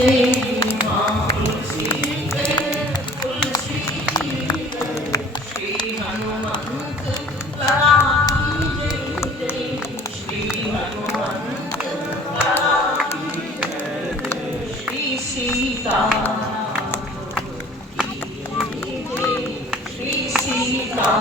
जय माँ तुलसी जय तुलसी जय श्री हनुमंत लाला की जय जय श्री हनुमंत लाला की जय जय श्री सीता की जय जय श्री सीता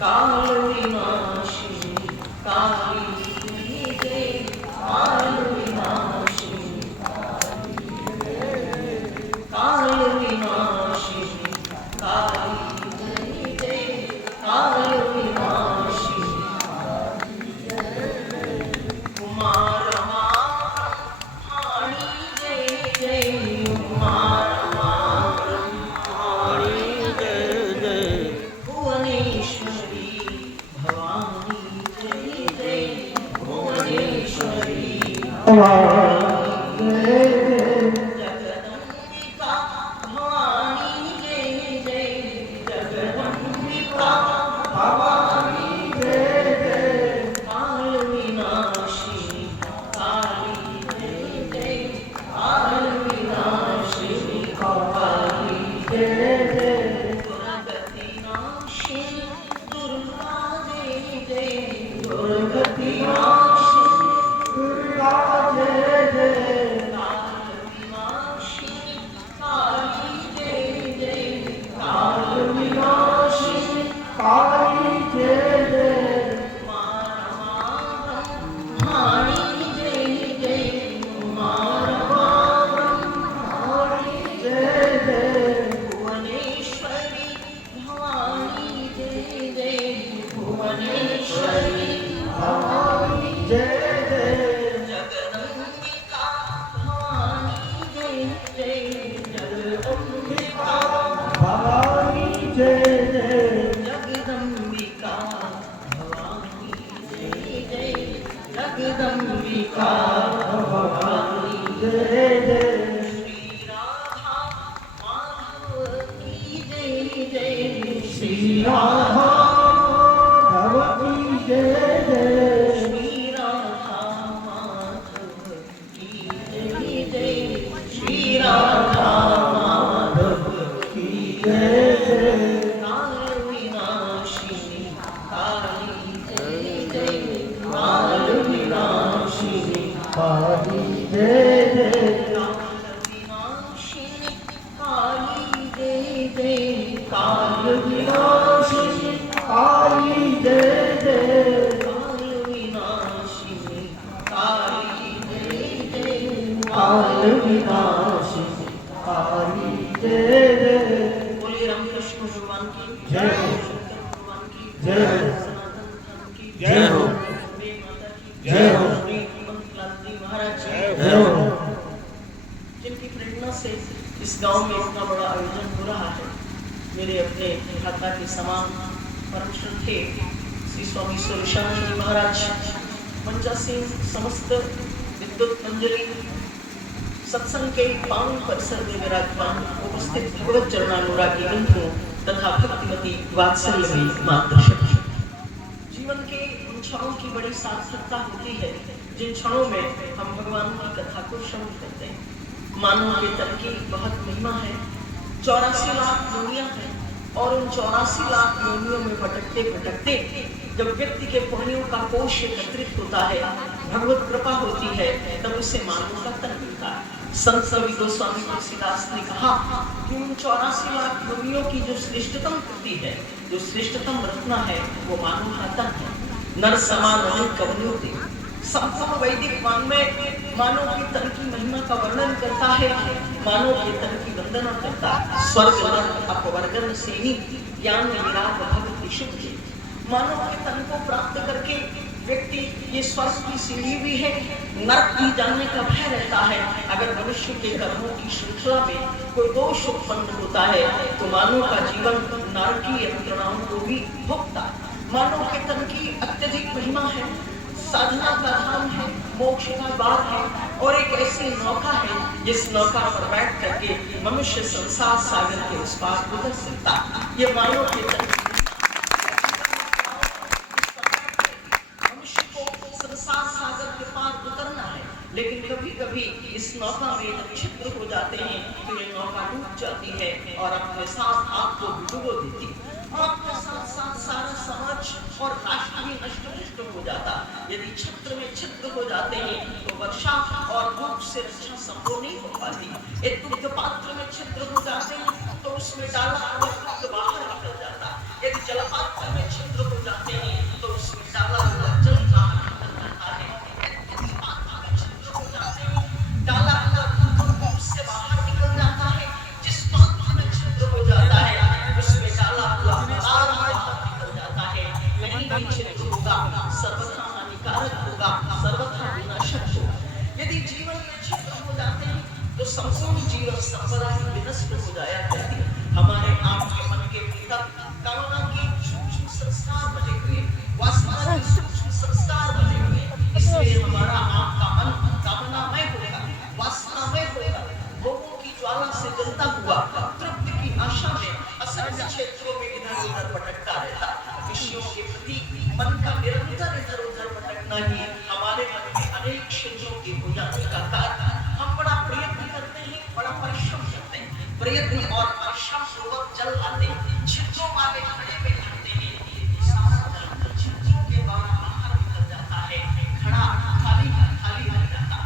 काल विनाशिनी काली जय काल विनाशिनी काल विनाशिनी काली जय काल विनाशिनी कुमार माणी जय जय कुमार जगदम्बिका भवानी जय जय जगदम्बिका भवानी जय जय काल विनाशिनी काली जय जय काल विनाशिनी काली जय जय दुर्गति नाशिनी दुर्गा जय जय दुर्गति जगदम्बिका भवानी जय जय श्री राधा माधव की जय जय श्री राधा माधव की जय जय श्री राधा माधव की जय जय श्री राधा माधव की जय जय काल विनाशिनी काली जय जय काल विनाशिनी काली जय जय काल विनाशिनी काली जय जय काल विनाशिनी काली जय जय काल विनाशिनी काली जय जय बोलिए रामकृष्ण भगवान की जय भगवान की जय जय हो जय हो महाराज जय हो जिनकी प्रेरणा से इस गांव में इतना बड़ा आयोजन हो रहा है मेरे अपने भ्राता के समान परम श्रद्धे श्री स्वामी स्वरूपानंद महाराज पंचा सिंह समस्त विद्युत मंजरी सत्संग के पावन परिसर में विराजमान उपस्थित भगवत चरणानुरागी बंधुओं तथा भक्तिमती वात्सल्य मार्गदर्शक जीवन के उन क्षणों की बड़ी सार्थकता होती है जिन क्षणों में हम भगवान की कथा को श्रवण करते हैं। मानव के तन की बहुत महिमा है। 84 लाख योनियां हैं और उन 84 लाख योनियों में भटकते भटकते जब व्यक्ति के पुण्यों का कोश एकत्रित होता है, भगवत कृपा होती है, तब उसे मानव का तन मिलता है। संत कवि गोस्वामी तुलसीदास ने कहा कि उन 84 लाख योनियों की जो श्रेष्ठतम कृति है, जो श्रेष्ठतम रत्न है, वो मानव का तन है। नर समान अनेक कवनों दे संपूर्ण वैदिक वाङ्मय मानव के तन की महिमा का वर्णन करता है, मानव के तन की वंदना करता है। स्वर्ग नरक अपवर्गन सेनी ज्ञान विराग भक्ति शुद्धि। मानव के तन को प्राप्त करके व्यक्ति ये स्वर्ग की सीढ़ी भी है, नरक की जाने का भय रहता है। अगर मनुष्य के कर्मों की श्रृंखला में कोई दोष उत्पन्न होता है तो मानव का जीवन नरकीय यंत्रणाओं को भी भोगता है। मानव के तन की अत्यधिक महिमा है, साधना का धाम है, मोक्ष का द्वार है। और एक ऐसी नौका है जिस नौका पर बैठ करके मनुष्य संसार सागर के उस पार उतर सकता। ये मानव के मनुष्य को संसार सागर के पार उतरना है, लेकिन कभी कभी इस नौका में जब छिद्र हो जाते हैं तो ये नौका डूब जाती है और अपने साथ आपको भी डुबो देती है। आपके साथ साथ सारा समाज और राष्ट्र भी नष्ट हो जाता। यदि छत्र में छिद्र हो जाते हैं तो वर्षा और धूप से रक्षा संभव नहीं हो पाती। एक दुग्ध पात्र में छिद्र हो जाते हैं तो उसमें डाला हुआ दुग्ध बाहर निकल जाता। यदि जल पात्र में छिद्र हो जाते हैं तो उसमें डाला हुआ जल बाहर निकल जाता है। यदि पात्र में छिद्र हो जाते हैं, डाला हुआ दूध उससे बाहर निकल जाता है। जिस पात्र में छिद्र हो जाता है उसमें डाला हुआ पदार्थ बाहर निकल जाता है। नहीं भी छिद्र होगा, सर्वथा हानिकारक होगा, सर्वथा विनाशक होगा। यदि जीवन में छिद्र हो जाते हैं तो संपूर्ण जीवन संपदा ही विनष्ट हो जाया करती है। हमारे आपके मन के भीतर कामना के सूक्ष्म संस्कार बने हुए, वासना के सूक्ष्म संस्कार बने हुए, इसलिए हमारा आपका मन कामनामय होगा, वासनामय होगा, भोगों की ज्वाला से जलता हुआ तृप्ति की आशा में असंख्य क्षेत्रों में इधर उधर भटकता रहता। विषयों के प्रति मन का निरंतर इधर उधर भटकना ही हमारे मन में अनेक क्षेत्रों के हो जाने का कारण। हम बड़ा प्रयत्न करते हैं, बड़ा परिश्रम करते हैं, प्रयत्न और परिश्रम पूर्वक जल लाते हैं, छिद्रों वाले घड़े में भरते हैं, सारा जल छिद्रों के द्वारा बाहर निकल जाता है, घड़ा खाली खाली हो जाता।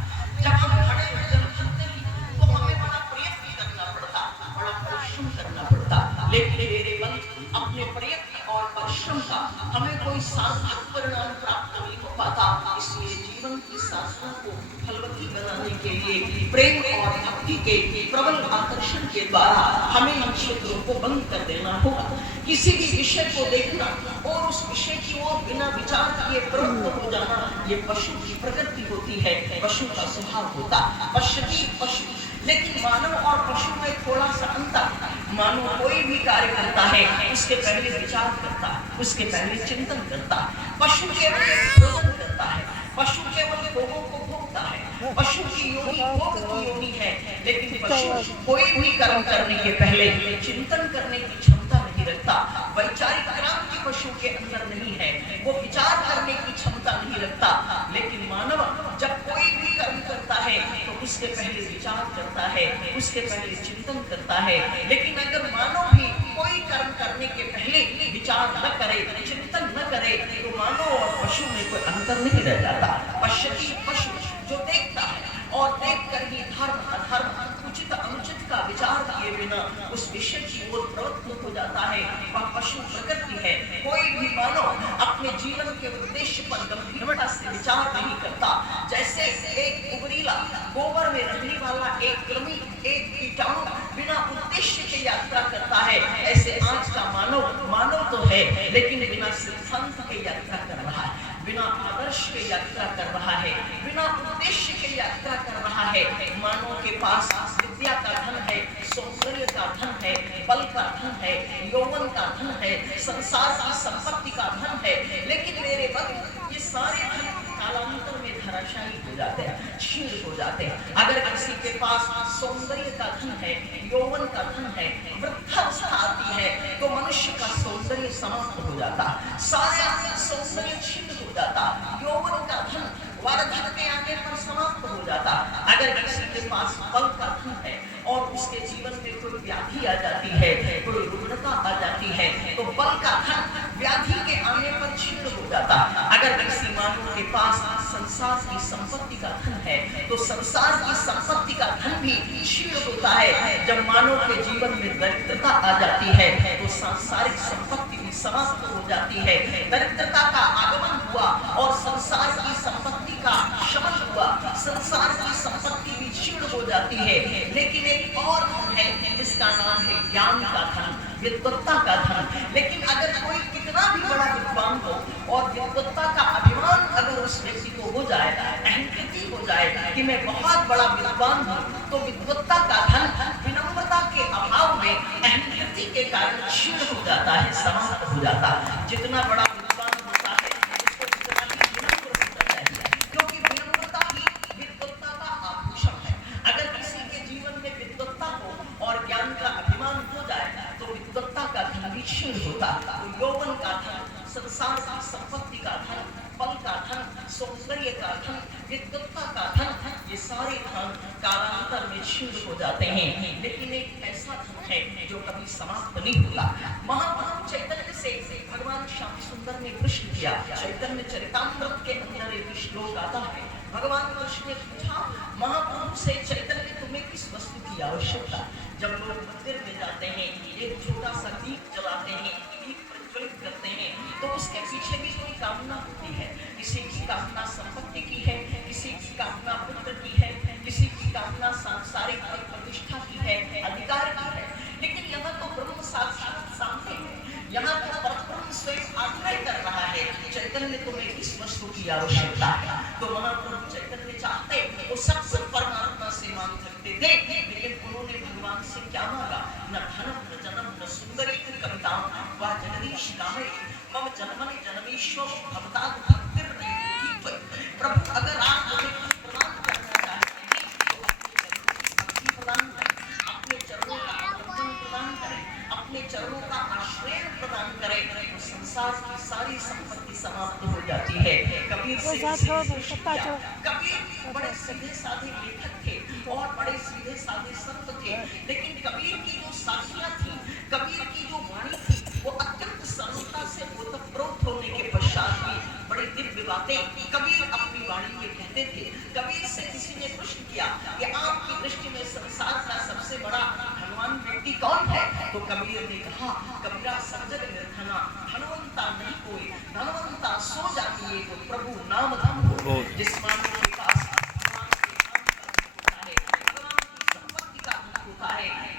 जब हम घड़े में जल भरते हैं तो हमें बड़ा प्रयत्न करना पड़ता, बड़ा परिश्रम करना पड़ता, लेकिन मेरे बंधु अपने प्रयत्न और परिश्रम का हमें कोई सार्थक परिणाम प्राप्त नहीं हो पाता। इसलिए जीवन की साधना को फलवती बनाने के लिए प्रेम और भक्ति के प्रबल आकर्षण के द्वारा हमें इन क्षेत्रों को बंद कर देना होगा। किसी भी विषय को देखना और उस विषय की ओर बिना विचार किए प्रवृत्त हो जाना, ये पशु की प्रकृति होती है, पशु का स्वभाव होता। पश्यति पशु, लेकिन मानव और पशु में थोड़ा सा अंतर है। मानव कोई भी कार्य करता है उसके पहले विचार करता है, उसके पहले चिंतन करता है। पशु केवल भोजन करता है, पशु केवल भोगों को भोगता है। पशु की योनि भोग की योनि है, लेकिन पशु कोई भी कर्म करने के पहले चिंतन करने की क्षमता नहीं रखता। वैचारिक क्रांति पशु के अंदर नहीं है, वो विचार करने की क्षमता नहीं रखता। लेकिन मानव जब कोई भी कर्म करता है तो उसके पहले विचार करता है, उसके पहले चिंतन करता है। लेकिन अगर मानव भी कोई कर्म करने के पहले विचार न करे, चिंतन न करे, तो मानव और पशु में कोई अंतर नहीं रह जाता। पश्यति पशु, जो देखता है और देखकर ही धर्म अधर्म उचित अनुचित का विचार किए बिना उस विषय की ओर प्रवृत्त हो जाता है, वह पशु प्रकृति है। कोई भी मानव अपने जीवन के उद्देश्य पर गंभीरता से विचार नहीं करता। जैसे एक उबरीला गोबर में रहने वाला एक कृमि, एक कीटाणु बिना उद्देश्य के यात्रा करता है, ऐसे आज का मानव तो है लेकिन बिना सिद्धांत के यात्रा कर रहा है, बिना आदर्श के यात्रा कर रहा है, बिना उद्देश्य के यात्रा कर रहा है। मानव के पास विद्या का धन है, सौंदर्य का धन है, बल का धन है, यौवन का धन है, संसार की संपत्ति का धन है, लेकिन मेरे बंधु ये सारे धन कालांतर में धराशायी हो जाते हैं, क्षीण हो जाते हैं। अगर किसी के पास सौंदर्य का धन है, यौवन का धन है, वृद्धावस्था आती है तो मनुष्य का सौंदर्य समाप्त हो जाता, सारा सौंदर्य क्षीण हो जाता, यौवन का धन वार्धक्य आने पर समाप्त हो जाता। अगर किसी के पास बल का धन है और उसके जीवन में कोई व्याधि आ जाती है, कोई रुग्णता आ जाती है, तो बल का धन व्याधि के आने पर क्षीण हो जाता। अगर किसी मानव के पास संसार की संपत्ति का धन है तो संसार की संपत्ति का धन भी क्षीण होता है। जब मानव के जीवन में दरिद्रता आ जाती है तो सांसारिक संपत्ति भी समाप्त हो जाती है। दरिद्रता का आगमन हुआ और संसार की संपत्ति का शमन हुआ, संसार की संपत्ति भी क्षीण हो जाती है। लेकिन एक और धन है जिसका नाम है ज्ञान का धन, विद्वत्ता का धन। लेकिन अगर कोई कितना भी बड़ा विद्वान हो और विद्वत्ता का अभिमान अगर उस व्यक्ति को हो जाए, अहंकृति हो जाए कि मैं बहुत बड़ा विद्वान हूँ, तो विद्वत्ता का धन विनम्रता के अभाव में अहंकृति के कारण क्षीण हो जाता है, समाप्त हो जाता है। जितना बड़ा विद्वान होता है उसको उतना ही विनम्र होना चाहिए, क्योंकि विनम्रता ही विद्वत्ता का क्षीण होता, तो यौवन का धन, संसार की संपत्ति का धन, बल का धन, सौंदर्य का धन, विद्वत्ता का धन, ये सारे धन कालांतर में क्षीण हो जाते हैं। लेकिन एक ऐसा धन है जो कभी समाप्त नहीं होता। महाप्रभु चैतन्य से भगवान श्याम सुंदर ने प्रश्न किया। चैतन्य चरितामृत के अंदर एक श्लोक आता है। भगवान कृष्ण ने पूछा महाप्रभु से, चैतन्य तुम्हें किस वस्तु की आवश्यकता? जब लोग मंदिर में जाते हैं, एक छोटा सा दीप जलाते हैं, दीप प्रज्वलित करते हैं, तो उसके पीछे भी कोई कामना होती है। किसी की कामना संपत्ति की है, किसी की कामना पुत्र की है, किसी की कामना सांसारिक प्रतिष्ठा की है, अधिकार की है। लेकिन यहाँ तो ब्रह्म साक्षात सामने है, यहाँ तो परब्रह्म स्वयं आग्रह कर रहा है, चैतन्य तुम्हें किस वस्तु की आवश्यकता है? तो महाप्रभु चैतन्य चाहते वो सब कुछ परमात्मा से मांग सकते थे, लेकिन उन्होंने भगवान से क्या मांगा? न धनम न जनम न सुंदरी कविता व जगदीश कामे मम जन्मनि जन्मेश्वर भवताद भक्तिर्नैव। प्रभु अगर आप मुझे कुछ प्रदान करना चाहते हैं तो प्रदान करें, अपने चरणों का अवलंबन प्रदान करें, अपने चरणों का आश्रय प्रदान करें, तो संसार की सारी संपत्ति समाप्त हो जाती है। कबीर से कबीर बड़े सीधे साधे लेखक थे और बड़े सीधे साधे संत थे, लेकिन कबीर की जो साखियां थी, कबीर की जो वाणी थी, वो अत्यंत सरलता से ओतप्रोत होने के पश्चात भी बड़ी दिव्य बातें कबीर अपनी वाणी में कहते थे। कबीर से किसी ने प्रश्न किया कि आपकी दृष्टि में संसार का सबसे बड़ा धनवान व्यक्ति कौन है? तो कबीर ने कहा, कबीरा समझ निर्धना धनवंता नहीं कोई, धनवंता सो जाती है तो प्रभु नाम धन हो। जिस मानव के पास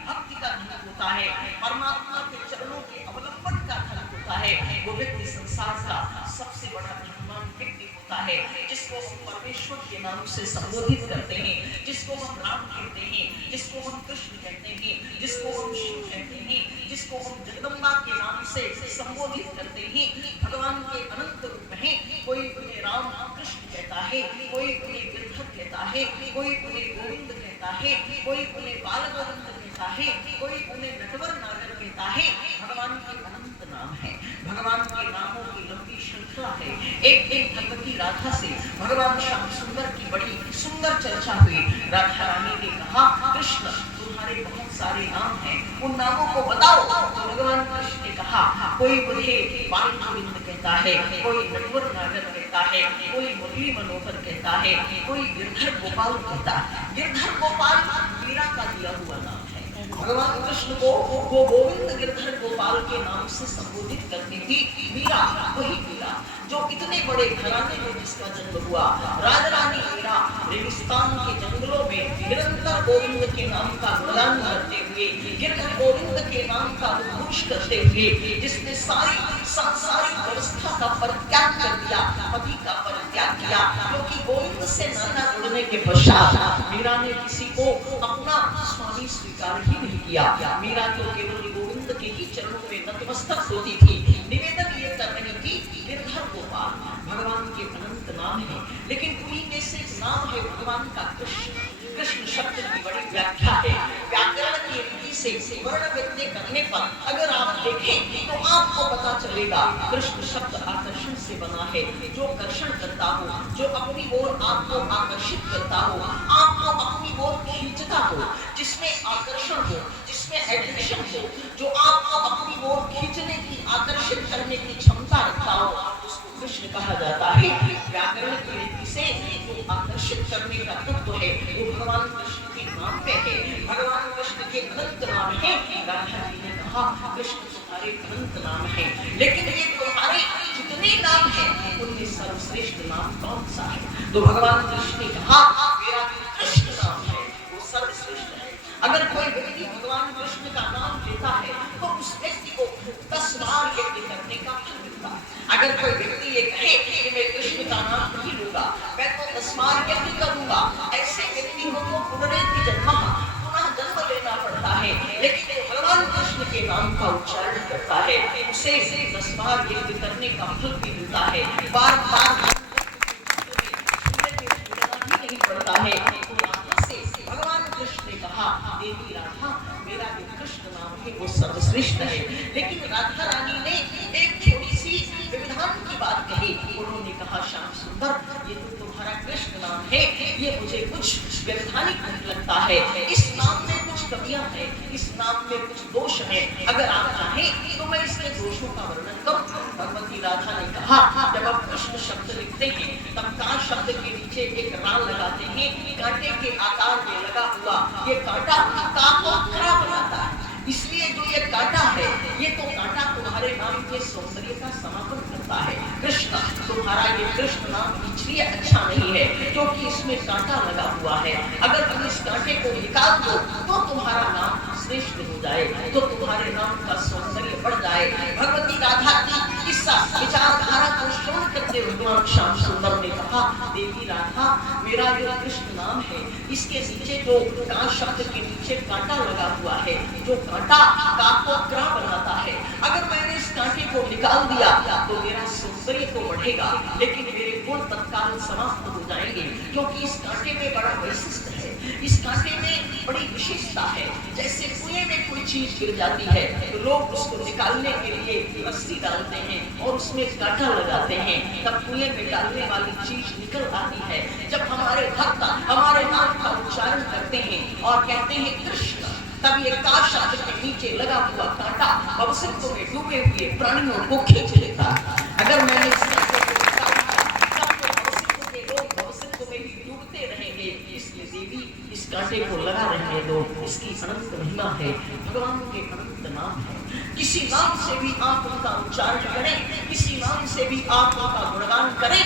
भक्ति का धन होता है, परमात्मा के चरणों के अवलंबन का धन होता है, वो व्यक्ति संसार का सबसे बड़ा धनवान व्यक्ति होता है। जिसको हम परमेश्वर के नाम से संबोधित करते हैं, जिसको हम राम कहते हैं, जिसको हम कृष्ण कहते हैं, जिसको हम शिव कहते हैं, जिसको हम जगदम्बा के नाम से संबोधित करते हैं, भगवान के अनंत रूप हैं। कोई उन्हें राम कृष्ण कहता है, कोई उन्हें गिरधर कहता है, कोई उन्हें गोविंद कहता है, कोई उन्हें बाल गोविंद कहता है, कोई उन्हें नटवर नागर कहता है। भगवान के अनंत नाम है, भगवान के नामों की लंबी श्रृंखला है। एक दिन भगवती राधा से भगवान श्याम सुंदर की बड़ी सुंदर चर्चा हुई। राधा रानी ने कहा, कृष्ण तुम्हारे बहुत सारे नाम हैं, उन नामों को बताओ। तो भगवान कृष्ण ने कहा, कोई मुझे बाल गोविंद कहता है, कोई नटवर नागर कहता है, कोई मुरली मनोहर कहता है, कोई गिरधर गोपाल कहता है। गिरधर गोपाल मीरा का दिया हुआ नाम है। भगवान कृष्ण को वो गोविंद गिरधर गोपाल के नाम से संबोधित करती थी। मीरा, वही मीरा जो इतने बड़े घराने में जिसका जन्म हुआ, राजरानी मीरा रेगिस्तान के जंगलों में निरंतर गोविंद के नाम का गुणगान करते हुए, गिरधर गोविंद के नाम का उद्घोष करते हुए, जिसने सारी सांसारिक व्यवस्था का परित्याग कर दिया, पति का परित्याग किया, क्योंकि गोविंद से नाता जुड़ने के पश्चात मीरा ने किसी को अपना स्वामी स्वीकार ही नहीं किया। मीरा तो केवल गोविंद के ही चरणों में नतमस्तक होती थी, निवेदन ये कर रही थी, गिरधर गोपाल भगवान के अनंत नाम है। लेकिन उन्हीं में से नाम है भगवान का कृष्ण। कृष्ण शब्द की बड़ी व्याख्या है, व्याकरण की रीति से वर्ण व्यक्ति करने पर अगर आप देखें तो आपको पता चलेगा कृष्ण शब्द आकर्षण से बना है। जो कर्षण करता हो, जो अपनी ओर आपको आकर्षित करता हो, आपको अपनी ओर खींचता हो, जिसमें आकर्षण हो, जिसमें एट्रैक्शन हो, जो आपको अपनी ओर खींचने की, आकर्षित करने की क्षमता रखता हो, उसको कृष्ण कहा जाता है। व्याकरण की रीति से जो आकर्षित करने का तत्व है वो भगवान कृष्ण के नाम पे है, भगवान कृष्ण के अनंत नाम है। राधा जी ने कहा, कृष्ण तुम्हारे अनंत नाम है, लेकिन ये तुम्हारे जितने नाम हैं उनमें सर्वश्रेष्ठ नाम कौन सा है? तो भगवान कृष्ण ने कहा, मेरा कृष्ण नाम है वो सर्वश्रेष्ठ है। अगर कोई व्यक्ति भगवान कृष्ण का नाम लेता है तो उस व्यक्ति को 10 बार यज्ञ करने का फल मिलता है। अगर कोई व्यक्ति ये कहे कि मैं कृष्ण का नाम नहीं लूंगा, मैं तो 10 बार यज्ञ करूंगा, ऐसे व्यक्ति को तो पुनरेति जन्म, पुनः जन्म लेना पड़ता है। लेकिन भगवान कृष्ण के नाम का उच्चारण करता है, उसे 10 बार यज्ञ करने का फल भी मिलता है। बार बार नहीं पड़ता है। भगवान कृष्ण ने कहा, देवी राधा, मेरा जो कृष्ण नाम क्योंकि वो सर्वश्रेष्ठ है। लेकिन राधा रानी ने एक छोटी सी व्यवधान की बात कही। उन्होंने कहा श्याम सुंदर, ये तो तुम्हारा कृष्ण नाम है, ये मुझे कुछ व्यवधानिक लगता है, इस नाम में कुछ कमियां हैं, इस नाम में कुछ दोष हैं, अगर आप चाहें तो मैं इसके दोषों का वर्णन करूं। भगवती राधा ने कहा, जब आप कृष्ण शब्द लिखते हैं तब का शब्द के नीचे एक राल लगाते हैं, कांटे के आकार में लगा हुआ ये कांटा का को खड़ा बनाता है, इसलिए जो ये कांटा है, ये तो कांटा तुम्हारे नाम के सौंदर्य का समापन करता है। कृष्ण, तुम्हारा ये कृष्ण नाम इसलिए अच्छा नहीं है क्योंकि इसमें कांटा लगा हुआ है, अगर तुम इस कांटे को निकाल दो तो तुम्हारा नाम श्रेष्ठ हो जाए, तो तुम्हारे नाम का सौंदर्य बढ़ जाए। भगवती राधा की इस विचारधारा को श्रवण करते हुए भगवान श्याम सुंदर ने कहा, देवी राधा, मेरा जो कृष्ण नाम है इसके नीचे जो का शब्द के नीचे कांटा लगा हुआ है, जो कांटा का को ग्रह बनाता है, अगर मैंने इस कांटे को निकाल दिया तो मेरा सौंदर्य तो बढ़ेगा, लेकिन मेरे गुण तत्काल समाप्त हो जाएंगे, क्योंकि इस कांटे में बड़ा वैशिष्ट है, इस कांटे में बड़ी विशेषता है। जैसे कुएं में कोई चीज गिर जाती है तो लोग उसको निकालने के लिए रस्सी डालते हैं और उसमें कांटा लगाते हैं, तब कुएं में डालने वाली चीज निकल आती है। जब हमारे भक्त हमारे नाम का उच्चारण करते हैं और कहते हैं कृष्ण, तब ये का शब्द के नीचे लगा हुआ कांटा भवसिंधु में डूबे हुए प्राणियों को खींच लेता। अगर मैंने इस कांटे को निकाल दिया तब तो भवसिंधु के लोग भवसिंधु में ही डूबते रहेंगे, इसलिए देवी इस कांटे को लगा रहने दो, इसकी अनंत महिमा है, भगवान के अनंत नाम है, किसी नाम से भी आप उनका उच्चारण करें, किसी नाम से भी आप उनका गुणगान करें,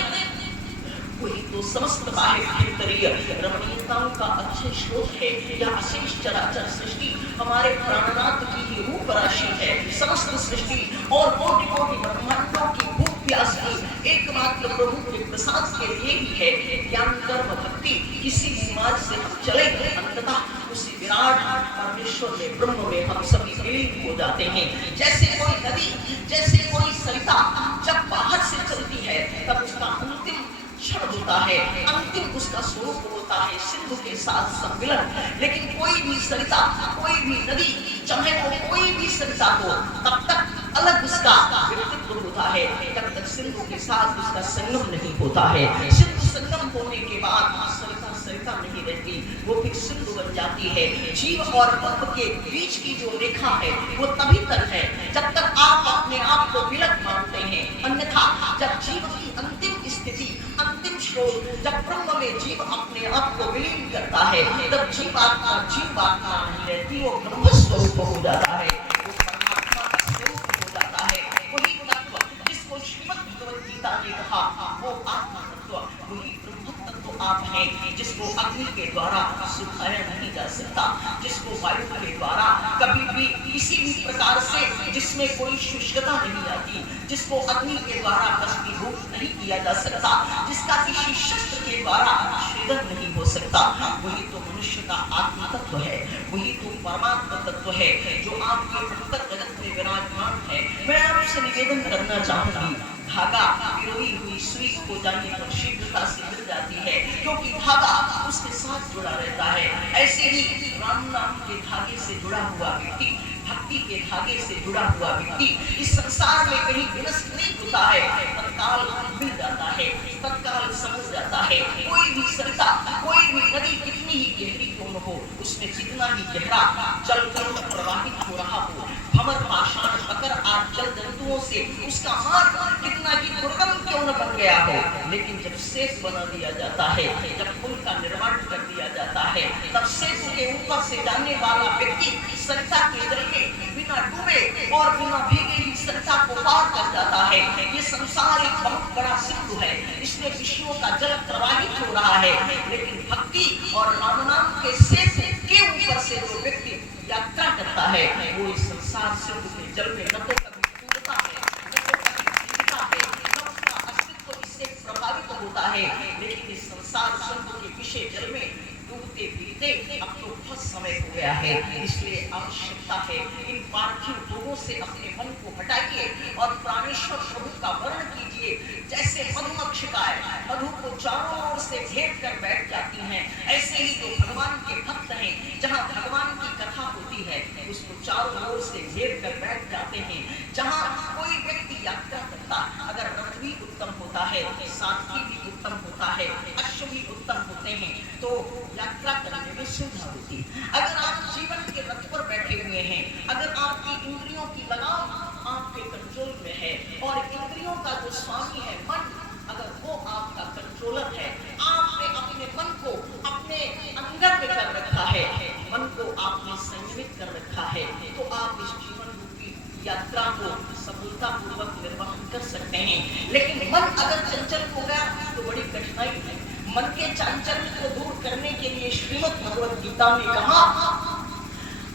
वही तो समस्त बाह्य भीतरीय रमणीयताओं का अच्छे स्रोत है। यह अशेष चराचर सृष्टि हमारे प्राणनाथ की ही रूप राशि है। समस्त सृष्टि और कोटि कोटि ब्रह्मांडों की भूख प्यास की एकमात्र प्रभु के प्रसाद के लिए ही है। ज्ञान कर्म भक्ति किसी भी मार्ग से हम चले, अंततः उसी विराट परमेश्वर में ब्रह्म में हम सभी विलीन हो जाते हैं। जैसे कोई नदी, जैसे कोई सरिता जब बाहर से चलती है तब उसका अंतिम क्षण होता है, अंतिम उसका स्वरूप होता है सिंधु के साथ सम्मिलन। लेकिन कोई भी सरिता, कोई भी नदी, चाहे वो कोई भी सरिता हो, तब तक अलग उसका व्यक्तित्व होता है, जब तक सिंधु के साथ उसका संगम नहीं होता है। सिंधु संगम होने के बाद सरिता सरिता नहीं रहती, वो फिर सिंधु बन जाती है। जीव और तत्व के बीच की जो रेखा है वो तभी तक है जब तक आप अपने आप को विलग मानते हैं, अन्यथा जब जीव की अंतिम स्थिति, अंतिम स्रोत, जब ब्रह्म में जीव अपने आप को विलीन करता है, तब जीवात्मा जीवात्मा नहीं रहती, वो ब्रह्म स्वरूप हो जाता है, वो परमात्मा का स्वरूप हो जाता है। वही तत्व जिसको श्रीमद् भगवद गीता ने कहा, वो आत्मा तत्व, वही ब्रह्म तत्व आप हैं, जिसको अग्नि के द्वारा सुखाया नहीं जा सकता, जिसको वायु के द्वारा कभी भी किसी भी प्रकार से, जिसमें कोई शुष्कता नहीं आती, जिसको अग्नि के द्वारा भस्मीभूत नहीं किया जा सकता, जिसका किसी शस्त्र के द्वारा छेदन नहीं हो सकता, वही तो मनुष्य का आत्म तत्व है, वही तो परमात्मा तत्व है जो आपके अंतर जगत में विराजमान है। मैं आपसे निवेदन करना चाहूंगी, धागा पिरोई हुई सुई को जाने पर शीघ्रता से मिल जाती है, क्योंकि धागा उसके साथ जुड़ा रहता है। ऐसे ही राम नाम के धागे से जुड़ा हुआ व्यक्ति, भक्ति के धागे से जुड़ा हुआ व्यक्ति इस संसार में कहीं विनष्ट नहीं होता है, तत्काल मिल जाता है, तत्काल समझ जाता है। कोई भी सरिता, कोई भी नदी कितनी ही गहरी क्यों न हो, उसमें जितना ही गहरा जल प्रवाहित हो रहा हो, भंवर पाषाण पकड़ आज जल जंतुओं से उसका मार्ग कितना ही दुर्गम क्यों न बन गया हो, लेकिन जब सेतु बना दिया जाता है, जब पुल का निर्माण कर दिया जाता है, तब सेतु के ऊपर से जाने वाला व्यक्ति सरिता के जल में बिना डूबे और बिना भीगे ही सरिता को पार कर जाता है। ये संसार एक बहुत बड़ा सिंधु है, इसमें विश्वों का जल प्रवाहित हो रहा है, लेकिन भक्ति और राम नाम के सेतु के ऊपर से जो व्यक्ति यात्रा करता है, वो इस संसार सिंधु के जल में न तो कभी डूबता है, न तो कभी भीगता है, न उसका अस्तित्व इससे प्रभावित होता है। लेकिन इस संसार सिंधु के विषय जल में डूबते बीते अब तो बहुत समय हो गया है, इसलिए आवश्यकता है इन पार्थिव भोगों से अपने मन को हटाइए और प्राणेश्वर प्रभु का वर्ण कीजिए। जैसे मधुमक्षिकाएं मधु को चारों ओर से घेर कर बैठ जाती हैं, ऐसे ही जो भगवान के भक्त हैं, जहाँ भगवान की कथा होती है उसको चारों ओर से घेर कर बैठ जाते हैं। जहाँ कोई व्यक्ति यात्रा करता, अगर रथ भी उत्तम होता है, सारथी भी उत्तम होता है, अश्व भी उत्तम होते हैं, तो यात्रा करने में सुविधा होती। अगर आप जीवन के रथ पर बैठे हुए हैं, अगर आपकी इंद्रियों की लगाम आपके कंट्रोल में है और इंद्रियों का जो स्वामी है मन, अगर वो आपका कंट्रोलर है, आपने अपने मन को अपने अंदर में कर रखा है, मन को आपने संयमित कर रखा है, तो आप इस जीवन रूपी यात्रा को सफलता पूर्वक निर्वहन कर सकते हैं। लेकिन मन अगर चंचल हो गया तो बड़ी कठिनाई है। मन के चांचल्य को दूर करने के लिए श्रीमद् भगवद गीता ने कहा,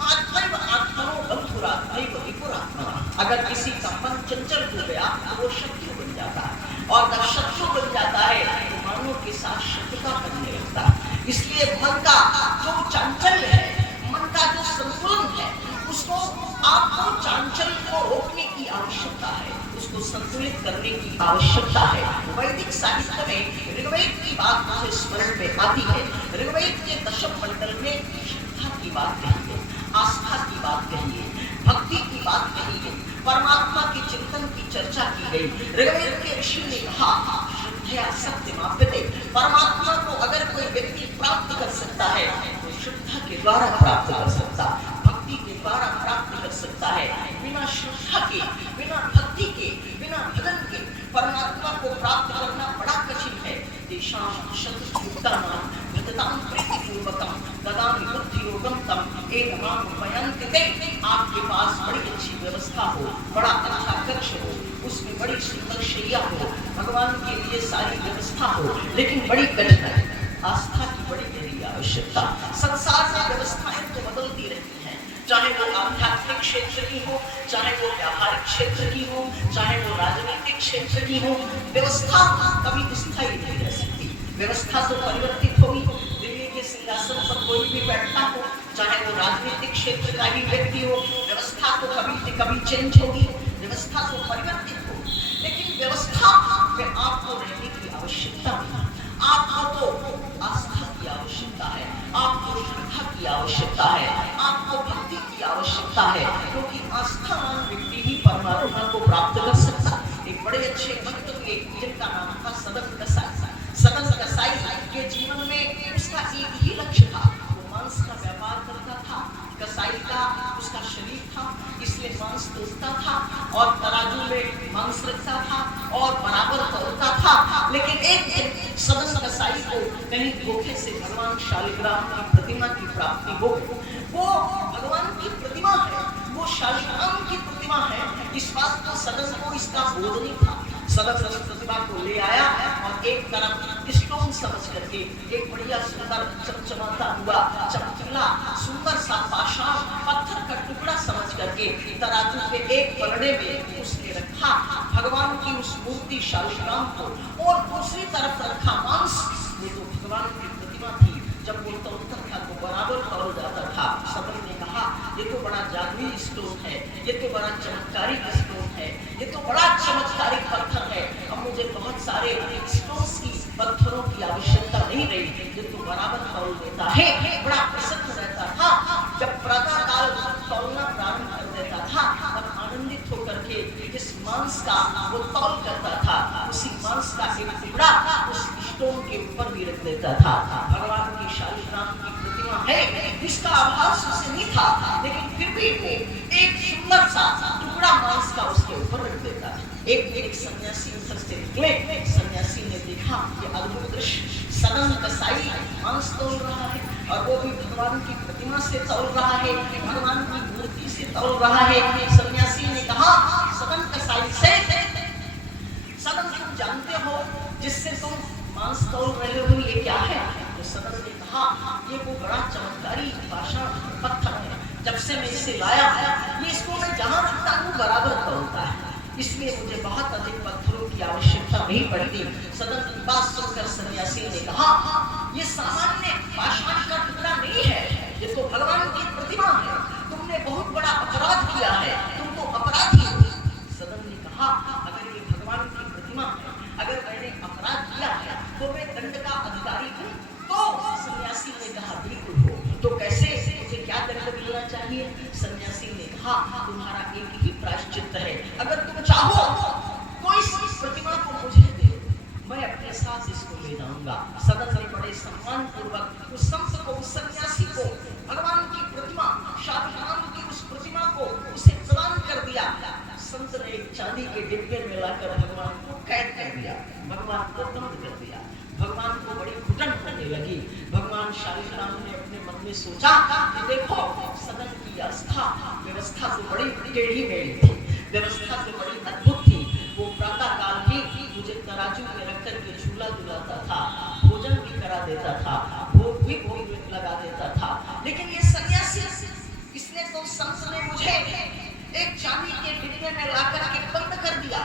आत्मैव आत्मनो बन्धुरात्मैव विपुरात्मा। अगर किसी का मन चंचल हो गया तो वो शत्रु बन जाता है, और जब शत्रु बन जाता है तो मानव के साथ शत्रुता करने लगता है। इसलिए मन का जो चांचल्य है, मन का जो संतुलन है, उसको आपको चांचल्य को रोकने की आवश्यकता है, उसको संतुलित करने की आवश्यकता है। वैदिक साहित्य में ऋग्वेद की बात मुझे स्मरण में आती है। ऋग्वेद के दशम मंडल में श्रद्धा की बात कही है, आस्था की बात कही है, भक्ति की बात कही है, परमात्मा के चिंतन की चर्चा की गई। ऋग्वेद के ऋषि ने कहा, श्रद्धया सत्यमाप्यते। परमात्मा को अगर कोई व्यक्ति प्राप्त कर सकता है तो श्रद्धा के द्वारा प्राप्त कर सकता है, भक्ति के द्वारा प्राप्त कर सकता है। बिना श्रद्धा के, बिना भक्ति के, बिना भजन के परमात्मा को प्राप्त करना बड़ा कठिन है। तेषां शतयुक्तानां भजतां प्रीतिपूर्वकं ददामि बुद्धियोगं तम् एतमां उपयन्ति ते। आपके पास बड़ी अच्छी व्यवस्था हो, बड़ा अच्छा कक्ष हो, उसमें बड़ी सुंदर शैया हो, भगवान के लिए सारी व्यवस्था हो, लेकिन बड़ी कठिन है। आस्था की बड़ी गहरी आवश्यकता। संसार में व्यवस्थाएं तो बदलती रहती हैं, चाहे वो आध्यात्मिक क्षेत्र की हो, चाहे वो व्यावहारिक क्षेत्र की हो, चाहे वो राजनीतिक क्षेत्र की हो, व्यवस्था कभी स्थायी नहीं रह सकती। व्यवस्था तो परिवर्तित होगी। दिल्ली के सिंहासन पर कोई भी बैठता हो, चाहे वो राजनीतिक क्षेत्र का ही व्यक्ति हो, व्यवस्था तो कभी चेंज होगी, व्यवस्था तो परिवर्तित होगी। लेकिन व्यवस्था में आपको रहने की आवश्यकता नहीं, आपको तो आस्था की आवश्यकता है, आपको श्रद्धा की आवश्यकता है, आपको भक्ति की आवश्यकता है, क्योंकि आस्थावान व्यक्ति ही परमात्मा को प्राप्त कर सकता है। एक बड़े अच्छे भक्त थे जिनका नाम था सदन कसाई। सदन कसाई के जीवन में उसका एक ही लक्ष्य था, वो मांस का व्यापार करता था। कसाई का उसका शरीर था, इसलिए मांस तोड़ता था और तराजू में मांस रखता था और बराबर तोड़ता था। लेकिन एक दिन सदन कसाई को कहीं धोखे से भगवान शालिग्राम की प्रतिमा की प्राप्ति हो गई। वो भगवान की प्रतिमा है, वो शालिग्राम की प्रतिमा है, इस बात को सदन को इसका बोध नहीं था। सदन उस प्रतिमा को ले आया और एक तरफ स्टोन समझ करके, एक बढ़िया सुंदर चमचमाता हुआ चमकीला सुंदर सा पाषाण पत्थर का टुकड़ा समझ करके तराजू के एक पलड़े में उसने रखा भगवान की उस मूर्ति शालिग्राम को, और दूसरी तरफ रखा मांस। ये तो भगवान की प्रतिमा थी, जब वो तोड़ता था तो बराबर तोड़ जाता था। सदन ने कहा, ये तो बड़ा जादुई स्टोन है, ये तो बड़ा चमत्कारिक स्टोन है, ये तो बड़ा चमत्कारिक पत्थर है। अब मुझे बहुत सारे स्टोन्स की, पत्थरों की आवश्यकता नहीं रही, ये तो बराबर तोड़ देता है। बड़ा प्रसन्न रहता था। जब प्रातः काल तोड़ना प्रारंभ कर देता था तब आनंदित होकर के जिस मांस का वो तौल करता था, उसी मांस का एक टुकड़ा उस स्टोन के ऊपर भी रख देता था। भगवान की शालिग्राम की प्रतिमा है, इसका आभास उसे नहीं था, लेकिन फिर भी वो एक सुंदर सा टुकड़ा मांस का उसके ऊपर रख देता है। एक सन्यासी उधर से निकले, सन्यासी ने देखा कि अद्भुत दृश्य, सदन कसाई मांस तोड़ रहा है और वो भी भगवान की प्रतिमा से तोड़ रहा है, भगवान की मूर्ति से तोड़ रहा है। सन्यासी ने कहा सदन कसाई से, सदन तुम जानते हो जिससे तुम मांस तोड़ रहे हो ये क्या है? तो सदन ने कहा ये वो बड़ा चमत्कारी पाषाण पत्थर है, जब से मैं इसे लाया ये इसको मैं जहाँ रखता हूँ बराबर तोड़ता है, इसलिए मुझे बहुत अधिक पत्थरों की आवश्यकता नहीं पड़ती। सदन की बात सुनकर सन्यासी ने कहा ये सामान्य पाषाण का टुकड़ा नहीं है, ये तो भगवान की प्रतिमा है, तुमने बहुत बड़ा अपराध किया है, तुम तो अपराधी हो। सदन ने कहा अगर ये भगवान की प्रतिमा है, अगर मैंने अपराध किया है तो मैं दंड का अधिकारी हूँ। तो सन्यासी ने कहा बिल्कुल हो, तो कैसे, मुझे क्या दंड मिलना चाहिए? सन्यासी ने कहा तुम्हारा एक ही प्रायश्चित है, अगर तुम चाहो तो इस प्रतिमा को मुझे दे, मैं अपने साथ इसको ले जाऊंगा। सदन ने बड़े सम्मान पूर्वक उस संत को, उस सन्यासी को, भगवान की प्रतिमा, शालिग्राम की उस प्रतिमा को उसे प्रदान कर दिया। संत ने एक चांदी के डिब्बे में लाकर भगवान को कैद कर दिया, भगवान को बंद कर दिया। भगवान को बड़ी घुटन होने लगी। भगवान शालिग्राम ने अपने मन में सोचा कि देखो, सदन की आस्था व्यवस्था तो बड़ी टेढ़ी मेढ़ी थी, व्यवस्था तो बड़ी अद्भुत थी। वो प्रातः काल भी मुझे तराजू में रख कर के झूला झुलाता था, भोजन भी करा देता था, भोग भी भोग लगा देता था। लेकिन ये सन्यासी, इसने तो संत ने मुझे एक चांदी के डिब्बे में लाकर के बंद कर दिया।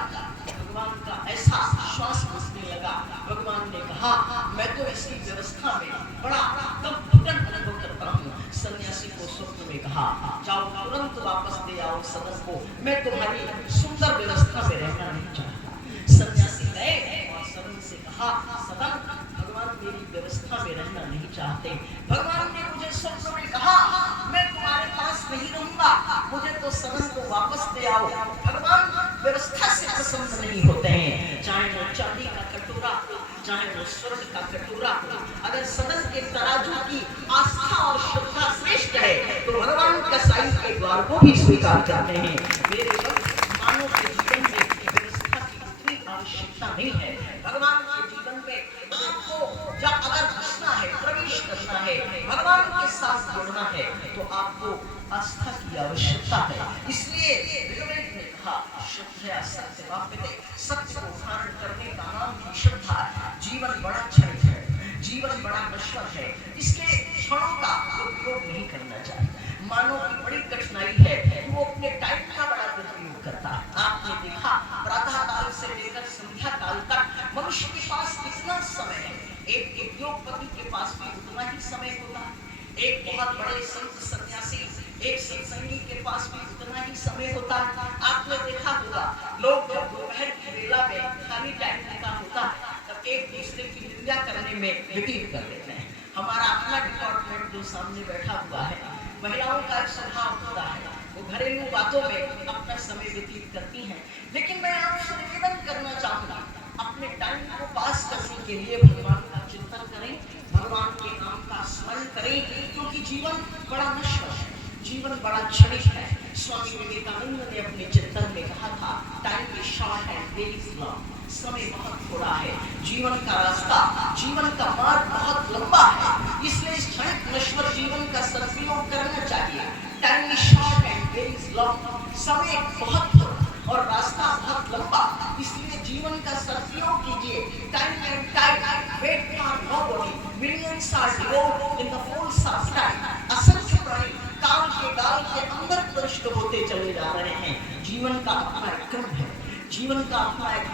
भगवान का ऐसा श्वास बसने लगा। भगवान ने कहा, मैं तो इसकी व्यवस्था में बड़ा घुटन अनुभव करता हूँ। सन्यासी को स्वप्न में कहा, जाओ तुरंत वापस दे आओ सदन को, मैं तुम्हारी सुंदर व्यवस्था में रहना नहीं चाहता। सन्यासी गए और सदन से कहा, सदन, भगवान मेरी व्यवस्था में रहना नहीं चाहते। भगवान ने मुझे स्वप्न में कहा, मैं तुम्हारे पास नहीं रहूंगा, मुझे तो सदन को वापस दे आओ। भगवान व्यवस्था से पसंद नहीं होते हैं, चाहे वो चांदी का कटोरा, चाहे वो स्वर्ण का कटोरा। अगर सदन के तराजू की आस्था और श्रद्धा श्रेष्ठ है तो भगवान कसाई के द्वार को भी स्वीकार करते हैं। मेरे मानव के जीवन में व्यवस्था की उतनी आवश्यकता नहीं है। भगवान के जीवन में आपको जब अगर घुसना है, प्रवेश करना है, भगवान के साथ जुड़ना है, तो आपको आस्था की आवश्यकता है। इसलिए ऋग्वेद ने कहा, श्रद्धया सत्य वाप्यते, सत्य को धारण करने का नाम ही श्रद्धा है। जीवन बड़ा क्षणिक है, जीवन बड़ा नश्वर है, इसके क्षणों का उपयोग नहीं करना चाहिए। मानव की बड़ी कठिनाई है कि वो अपने टाइम का बड़ा दुरुपयोग करता है। आपने देखा, प्रातः काल से लेकर संध्या काल तक मनुष्य के पास कितना समय है। एक उद्योगपति के पास भी उतना ही समय होता है, एक बहुत बड़े संत सन्यासी, एक सत्संगी के पास भी उतना ही समय होता है। आपने देखा होगा, लोग जब दोपहर की वेला में खाली टाइम का होता है तब एक दूसरे की निंदा करने में व्यतीत कर देते हैं। हमारा अपना डिपार्टमेंट जो सामने बैठा हुआ है, महिलाओं का एक स्वभाव होता है, वो घरेलू बातों में अपना समय व्यतीत करती हैं। लेकिन मैं आपसे निवेदन करना चाहूंगा, अपने टाइम को पास करने के लिए भगवान का चिंतन करें, भगवान के नाम का स्मरण करें, क्योंकि जीवन बड़ा नश्वर है, जीवन बड़ा क्षणिक है। स्वामी विवेकानंद ने अपने चिंतन में कहा था, time is short and day is long. समय बहुत थोड़ा है, जीवन का रास्ता, जीवन का मार्ग बहुत लंबा है। इसलिए इस क्षणिक नश्वर जीवन का सदुपयोग करना चाहिए। Time is short and day is long. समय बहुत थोड़ा और रास्ता बहुत लंबा, इसलिए जीवन का सदुपयोग कीजिए। Time and time wait for nobody, millions are devoted in the fullness of time. असंख्य प्राणी काल के गाल के अंदर प्रविष्ट होते चले जा रहे हैं। जीवन का अपना एक क्रम है, जीवन का अपना एक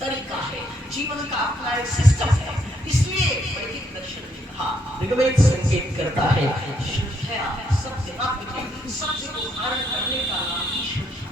तरीका है, जीवन का अपना एक सिस्टम है। इसलिए वैदिक दर्शन ने कहा, ऋग्वेद संकेत करता है, श्रद्धया सत्य वाप्यते, सत्य को धारण करने का नाम ही श्रद्धा।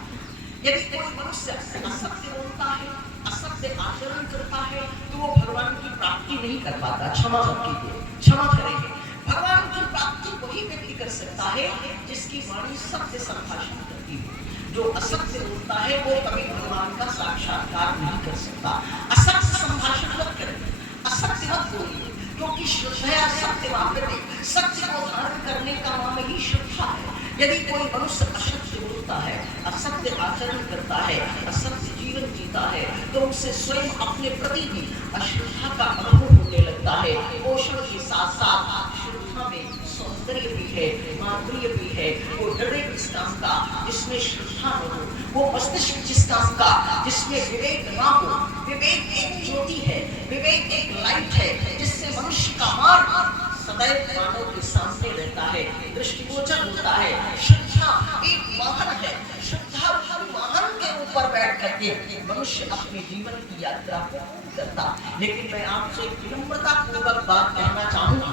यदि कोई मनुष्य असत्य बोलता है, असत्य आचरण करता है, तो वो भगवान की प्राप्ति नहीं कर पाता। क्षमा कीजिए, क्षमा करेंगे। भगवान की प्राप्ति वही व्यक्ति कर सकता है जिसकी वाणी सत्य संभाषण करती है। जो असत्य बोलता है वो कभी भगवान का साक्षात्कार नहीं कर सकता। असत्य संभाषण मत करिए, असत्य मत बोलिए, क्योंकि श्रद्धया सत्य वाप्यते, सत्य को धारण करने का नाम ही श्रद्धा है। यदि कोई मनुष्य असत्य बोलता है, असत्य आचरण करता है, असत्य जीवन जीता है, तो उसे स्वयं अपने प्रति भी अश्रद्धा का अनुभव होने लगता है। पोषण के साथ साथ श्रद्धा में सौंदर्य भी है, माधुर्य भी है। वो हृदय किस काम का जिसमें श्रद्धा न हो, वो मस्तिष्क जिस काम का जिसमें विवेक ना हो। विवेक एक ज्योति है, विवेक एक लाइट है, जिससे मनुष्य का मार्ग सदैव मानव के सामने रहता है, दृष्टिगोचर होता है। श्रद्धा एक वाहन है, श्रद्धा वाहन के ऊपर बैठ करके मनुष्य अपने जीवन की यात्रा को करता। लेकिन मैं आपसे विनम्रता पूर्वक बात कहना चाहूंगा,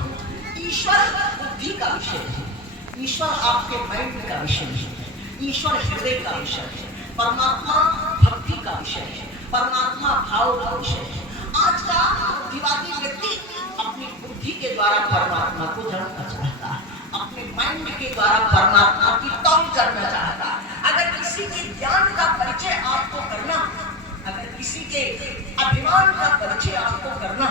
ईश्वर बुद्धि का विषय है, ईश्वर आपके माइंड का विषय है, ईश्वर हृदय का विषय है, परमात्मा भक्ति का विषय है, परमात्मा भाव का विषय है। आज का बुद्धिवादी व्यक्ति अपनी बुद्धि के द्वारा परमात्मा को जानना चाहता है, अपने माइंड के द्वारा परमात्मा की तौल करना चाहता है। अगर किसी के ज्ञान का परिचय आपको करना, अगर किसी के अभिमान का परिचय आपको करना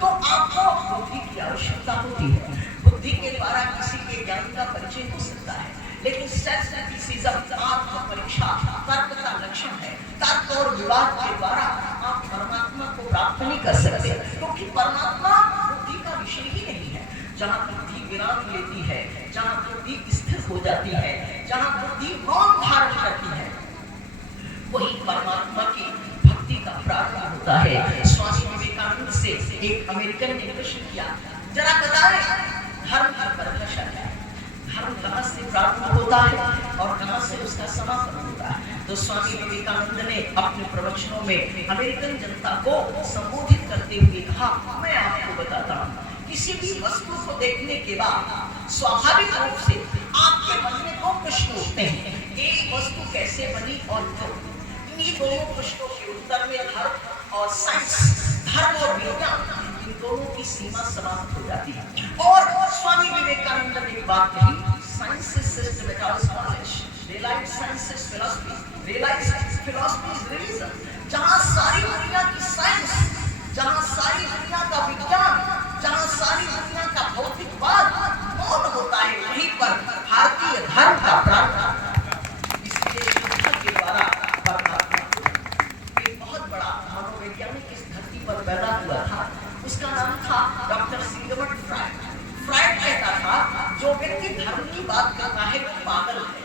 तो आपको बुद्धि की आवश्यकता होती है। बुद्धि के द्वारा किसी के ज्ञान का परिचय हो सकता है, लेकिन सेल्फ क्रिटिसिज्म, आत्म परीक्षा तर्क का लक्षण है। तर्क और विवाद के द्वारा आप परमात्मा को प्राप्त नहीं कर सकते, क्योंकि परमात्मा बुद्धि का विषय ही नहीं है। जहाँ बुद्धि विराम लेती है, जहाँ बुद्धि स्थिर हो जाती है, जहाँ बुद्धि मौन धारण करती है, वही परमात्मा की भक्ति का प्रारंभ होता है। स्वामी विवेकानंद से एक अमेरिकन ने प्रश्न किया, जरा बताएं धर्म की परिभाषा क्या है, धर्म कहाँ से प्रारंभ होता है और कहाँ से उसका समापन होता है। तो स्वामी विवेकानंद ने अपने प्रवचनों में अमेरिकन जनता को संबोधित करते हुए कहा, मैं आपको बताता हूँ, किसी भी वस्तु को देखने के बाद स्वाभाविक रूप से आपके मन में दो प्रश्न उठते हैं, एक वस्तु कैसे बनी और क्यों। इन्हीं दोनों प्रश्नों के उत्तर में धर्म और साइंस, धर्म और विज्ञान, इन दोनों की सीमा समाप्त हो जाती है। और स्वामी विवेकानंद ने एक बात कही, science is system without knowledge, realise science is philosophy, realise philosophy is religion. जहां सारी दुनिया की साइंस, जहां सारी दुनिया का विज्ञान, जहां सारी दुनिया का भौतिकवाद मौन होता है, वहीं पर भारतीय धर्म का प्रारंभ। इसलिए श्रद्धा के द्वारा परमात्मा को एक बहुत बड़ा मनोवैज्ञानिक इस धरती पर पैदा हुआ था, उसका नाम था डॉक्टर सिगमंड फ्रायड। फ्रायड कहता था, जो व्यक्ति धर्म की बात करता है वो पागल है,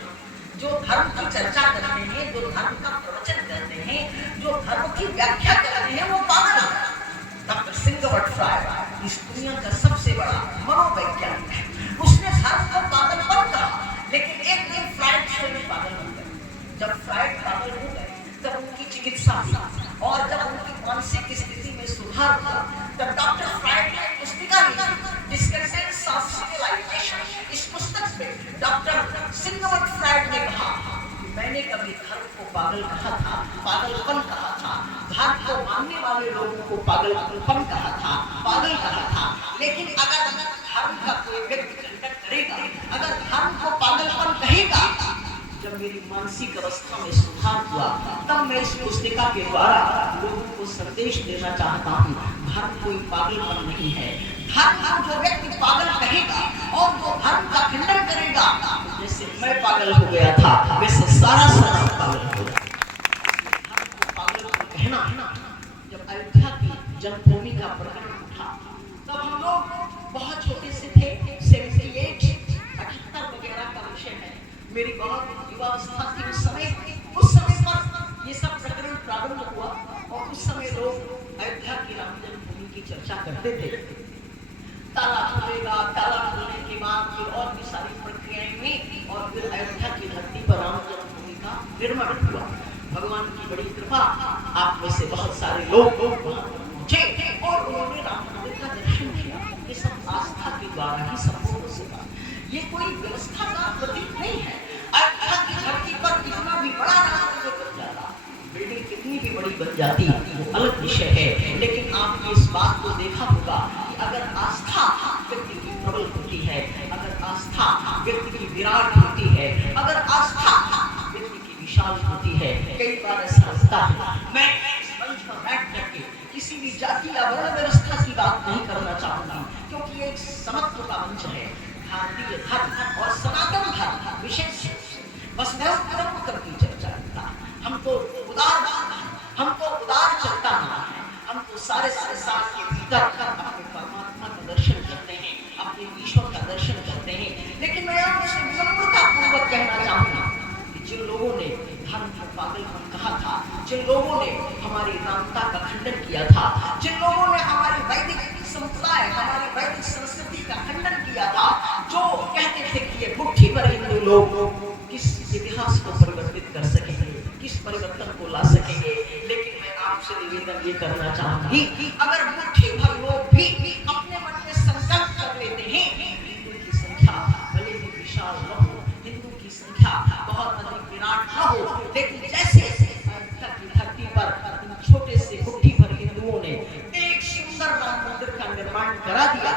जो धर्म की चर्चा करते हैं, जो धर्म का प्रवचन करते हैं, जो धर्म की व्याख्या करते हैं, वो पागल है। डॉक्टर सिगमंड फ्रायड इस दुनिया का सबसे बड़ा मनोवैज्ञानिक है। उसने धर्म को पागलपन कहा, लेकिन एक दिन फ्रायड स्वयं पागल हो गए। जब फ्रायड पागल हो गए तब उनकी चिकित्सा हुई, और जब उनकी मानसिक स्थिति में सुधार हुआ तब डॉक्टर फ्रायड ने पुस्तिका लिखी, डिस्कसेंस ऑफ सिविलाइजेशन। इस पुस्तक में डॉक्टर सिगमंड फ्रायड ने कहा, मैंने कभी धर्म को पागल कहा था, पागलपन कहा था, धर्म को मानने वाले लोगों को पागलपन कहा था, पागल कहा था, लेकिन अगर धर्म का कोई व्यक्ति खंडन करेगा, अगर धर्म को पागलपन कहेगा, जब मेरी मानसिक अवस्था में सुधार हुआ तब मैं इस पुस्तिका के द्वारा लोगों को संदेश देना चाहता हूँ, धर्म कोई पागलपन नहीं है। धर्म जो व्यक्ति पागल कहेगा और वो धर्म का खंडन करेगा, जैसे मैं पागल हो गया था वैसे सारा समाज पागल हो गया। धर्म को पागलपन कहना, जब अयोध्या की जन्मभूमि का प्रकरण उठा तब हम लोग बहुत छोटे से थे, 78 वगैरह का विषय है। मेरी बहुत युवावस्था थी उस समय पर ये सब प्रकरण प्रारंभ हुआ, और उस समय लोग अयोध्या की राम जन्मभूमि की चर्चा करते थे। ताला खुलेगा, ताला खुलने के बाद फिर और भी सारी प्रक्रियाएं हुई, और फिर अयोध्या की धरती पर राम जन्मभूमि का निर्माण हुआ। भगवान की बड़ी कृपा, आप में से बहुत सारे लोग पहुंचे और उन्होंने राम मंदिर का दर्शन किया। ये सब आस्था के द्वारा ही संभव हो सका, ये कोई व्यवस्था का प्रतीक नहीं है। अयोध्या की धरती पर कितना भी बड़ा राम मंदिर बन जाता, बिल्डिंग कितनी भी बड़ी बन जाती, वो अलग विषय है, लेकिन आपने इस बात को देखा होगा कि अगर आस्था व्यक्ति की प्रबल होती है, अगर आस्था व्यक्ति की विराट होती है, अगर आस्था व्यक्ति की विशाल होती है, कई बार ऐसा होता है। मैं इस मंच पर बैठ करके किसी भी जाति या वर्ण व्यवस्था की बात नहीं करना चाहूंगा, क्योंकि ये एक समत्व का मंच है। भारतीय धर्म और सनातन धर्म विशेष बस धर्म की चर्चा करता है। हमको उदार चलता है, हमको सारे साल के भीतर अपने परमात्मा का दर्शन करते हैं, अपने ईश्वर का दर्शन करते हैं। लेकिन मैं आपसे विनम्रता पूर्वक कहना चाहूंगा कि जिन लोगों ने धर्म को पागलपन कहा था, जिन लोगों ने हमारी रामता का खंडन किया था, जिन लोगों ने हमारी वैदिक संप्रदाय, हमारी वैदिक संस्कृति का खंडन किया था, जो कहते थे कि ये मुट्ठी भर हिंदू लोग किस इतिहास को परिवर्तित कर सकेंगे, किस परिवर्तन को ला सकेंगे। लेकिन मैं आपसे निवेदन ये करना चाहूंगी, अगर मुट्ठी भर लोग भी अपने मन में संकल्प कर लेते हैं, हिंदू की संख्या भले ही विशाल न हो, हिंदू की संख्या बहुत अधिक विराट न हो, लेकिन जैसे अयोध्या की धरती पर इन छोटे से मुट्ठी भर हिंदुओं ने एक सुंदर राम मंदिर का निर्माण करा दिया,